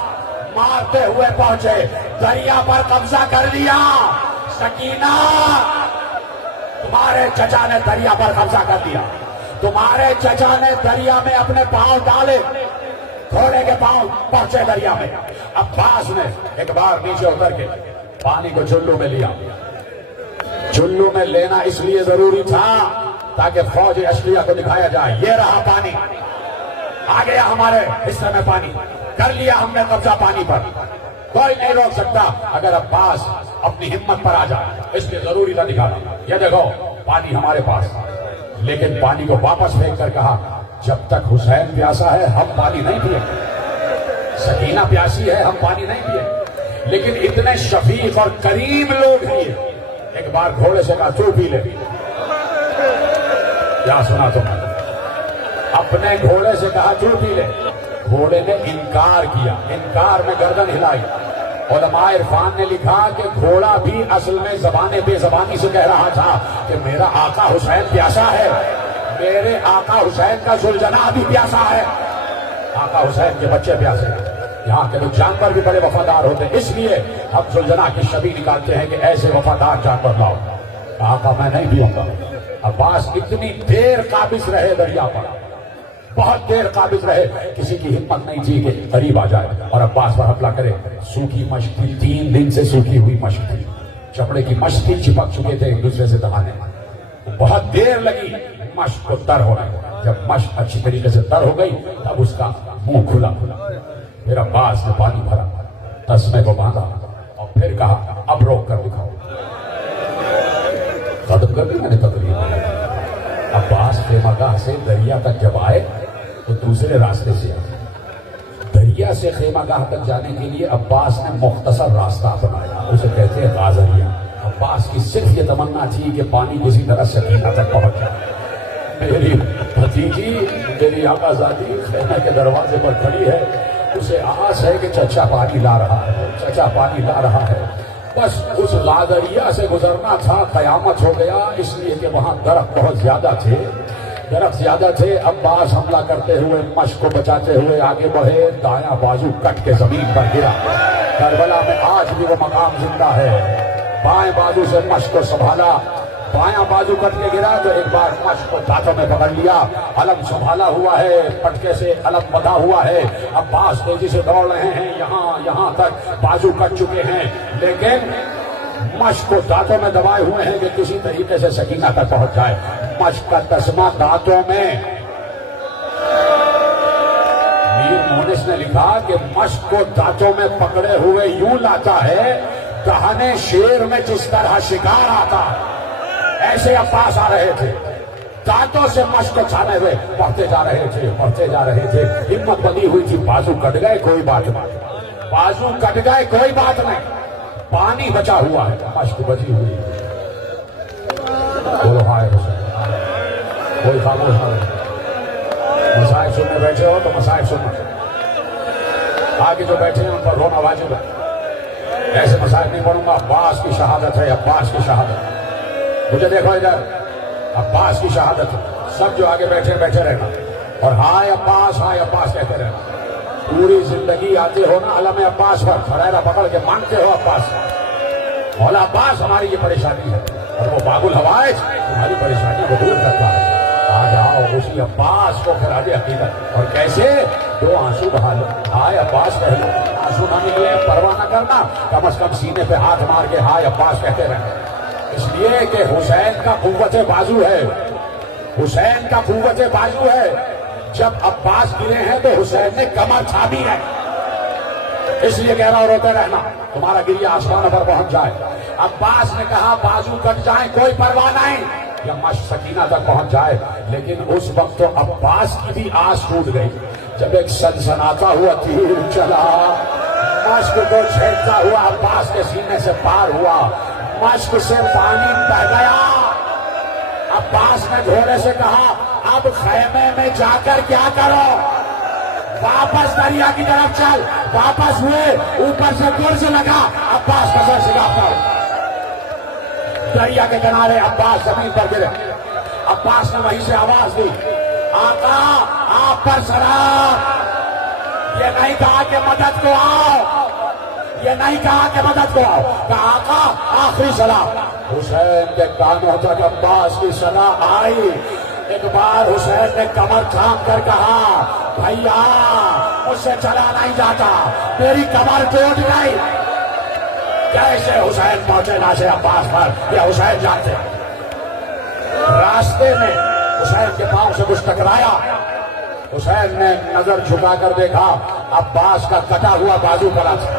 مارتے ہوئے پہنچے، دریا پر قبضہ کر لیا۔ سکینہ تمہارے چچا نے دریا پر قبضہ کر لیا، تمہارے چچا نے دریا میں اپنے پاؤں ڈالے، گھوڑے کے پاؤں پہنچے دریا میں۔ عباس نے ایک بار نیچے اتر کے پانی کو چلو میں لیا۔ چلو میں لینا اس لیے ضروری تھا تاکہ فوج اشلیہ کو دکھایا جائے یہ رہا پانی، آ گیا ہمارے حصے میں پانی، کر لیا ہم نے قبضہ پانی پر، کوئی نہیں روک سکتا۔ اگر عباس اپنی ہمت پر آ جائے، اس لیے ضروری تھا دکھانا، یہ دیکھو پانی ہمارے پاس، لیکن پانی کو واپس پھینک کر کہا جب تک حسین پیاسا ہے ہم پانی نہیں پیے، سکینہ پیاسی ہے ہم پانی نہیں پیے، لیکن اتنے شفیق اور کریم لوگ ہیں، ایک بار گھوڑے سے کہا تو پی لے، کیا سنا تم نے؟ اپنے گھوڑے سے کہا تو پی لے، گھوڑے نے انکار کیا، انکار میں گردن ہلائی۔ علماء عرفان نے لکھا کہ گھوڑا بھی اصل میں زبان بے زبانی سے کہہ رہا تھا کہ میرا آقا حسین پیاسا ہے، میرے آقا حسین کا ذوالجناح بھی پیاسا ہے، آقا حسین کے بچے پیاسے ہیں، یہاں کے لوگ جانور بھی بڑے وفادار ہوتے ہیں، اس لیے ہم ذوالجناح کی شبیہ نکالتے ہیں کہ ایسے وفادار جانور لاؤ۔ آقا میں نہیں پیوں گا۔ عباس اتنی دیر قابض رہے دریا پر، بہت دیر قابض رہے، کسی کی ہمت نہیں تھی کہ قریب آ جائے اور عباس پر حملہ کرے۔ سوکھی مشق تھی، 3 دن سے سوکھی ہوئی مشق تھی، چپڑے کی مشق تھی، چپک چکے تھے ایک دوسرے سے دہانے، بہت دیر لگی مشق کو تر ہونے۔ جب مشق اچھی طریقے سے تر ہو گئی تب اس کا منہ کھلا، پھر عباس نے پانی بھرا، تسمے کو باندھا اور پھر کہا اب روک کر دکھاؤ۔ ختم کر دی میں نے تقریر۔ عباس خیمہ گاہ سے دریا تک جب آئے تو دوسرے راستے سے آئے، دریا سے خیمہ گاہ تک جانے کے لیے عباس نے مختصر راستہ اپنایا، اسے کہتے ہیں غازریہ۔ عباس کی صرف یہ تمنا تھی کہ پانی کسی طرح سکینہ تک پہنچ جائے۔ میری بھتیجی، میری آقازادی خیمے کے دروازے پر کھڑی ہے، اسے آس ہے کہ چچا پانی لا رہا ہے، چچا پانی لا رہا ہے، بس اس غازریہ سے گزرنا تھا، قیامت ہو گیا، اس لیے کہ وہاں درخت بہت زیادہ تھے، درخت زیادہ تھے۔ عباس حملہ کرتے ہوئے مشق کو بچاتے ہوئے آگے بڑھے، دایاں بازو کٹ کے زمین پر گرا۔ کربلا میں آج بھی وہ مقام زندہ ہے، بائیں بازو سے مشق کو سنبھالا، بایاں بازو کٹ کے گرا تو ایک بار مشق کو دانتوں میں پکڑ لیا، علم سنبھالا ہوا ہے، پٹکے سے علم بندھا ہوا ہے، عباس تیزی سے دوڑ رہے ہیں، یہاں تک بازو کٹ چکے ہیں، لیکن مشق کو دانتوں میں دبائے ہوئے ہیں کہ کسی طریقے سے سکینہ تک پہنچ جائے۔ مشق کا تسمہ دانتوں میں۔ میر مونس نے لکھا کہ مشق کو دانتوں میں پکڑے ہوئے یوں لاتا ہے دہنے شیر میں جس طرح شکار آتا، ایسے عباس آ رہے تھے، دانتوں سے مشق کو چھانے ہوئے بڑھتے جا رہے تھے، بڑھتے جا رہے تھے، ہمت بنی ہوئی تھی، بازو کٹ گئے کوئی بات نہیں، بازو کٹ گئے کوئی بات نہیں، پانی بچا ہوا ہے، مشق بچی ہوئی۔ بولو ہائے حسین، کوئی خاموش نہ رہے۔ مسائل سننے بیٹھے ہو تو مسائل سننا، آگے جو بیٹھے ہیں ان پر رونا واجب ہے۔ ایسے مسائل نہیں پڑھوں گا، عباس کی شہادت ہے، عباس کی شہادت۔ مجھے دیکھو ادھر، عباس کی شہادت ہے، سب جو آگے بیٹھے رہنا اور ہائے عباس کہتے رہنا۔ پوری زندگی آتے ہو نا علم عباس پر، خریرہ پکڑ کے مانگتے ہو عباس، مولا عباس ہماری یہ پریشانی ہے، اور وہ باب الحوائج ہماری پریشانی کو دور کرتا ہے۔ آ جاؤ اسی عباس کو خراج عقیدت، اور کیسے؟ 2 آنسو بہا لو، ہائے عباس کہہ لو، آنسو نہ نکلے پرواہ نہ کرنا، کم از کم سینے پہ ہاتھ مار کے ہائے عباس کہتے رہنا، اس لیے کہ حسین کا قوت بازو ہے، حسین کا قوت بازو ہے۔ جب عباس گرے ہیں تو حسین نے کمر تھامی ہے، اس لیے کہہ رہا ہوں روتے رہنا، تمہارا گریہ آسمانوں پر پہنچ جائے۔ عباس نے کہا بازو کٹ جائیں کوئی پرواہ نہیں، یا مشق سکینہ تک پہنچ جائے، لیکن اس وقت تو عباس کی بھی آس ٹوٹ گئی جب ایک سنسناتا ہوا تیر چلا، مشق کو چھیڑتا ہوا عباس کے سینے سے پار ہوا، مشق سے پانی بہ گیا۔ عباس نے گھوڑے سے کہا اب خیمے میں جا کر کیا کرو، واپس دریا کی طرف چل۔ واپس ہوئے، اوپر سے گرز لگا، عباس کا سر سگاتا دریا کے کنارے، عباس زمین پر گرے۔ عباس نے وہیں سے آواز دی، آقا آپ پر سلام۔ یہ نہیں کہا کہ مدد کو آؤ، یہ نہیں کہا کہ مدد کو آؤ، کہا آقا آخری سلام۔ حسین کے کانوں تک عباس کی صلاح آئی۔ ایک بار حسین نے کمر تھام کر کہا بھیا مجھ سے چلا نہیں جاتا، میری کمر ٹوٹ گئی۔ کیسے حسین پہنچے ناشے عباس پر، یہ حسین جانتے ہیں۔ راستے میں حسین کے پاؤں سے کچھ ٹکرایا، حسین نے نظر جھکا کر دیکھا، عباس کا کٹا ہوا بازو پڑا تھا۔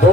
2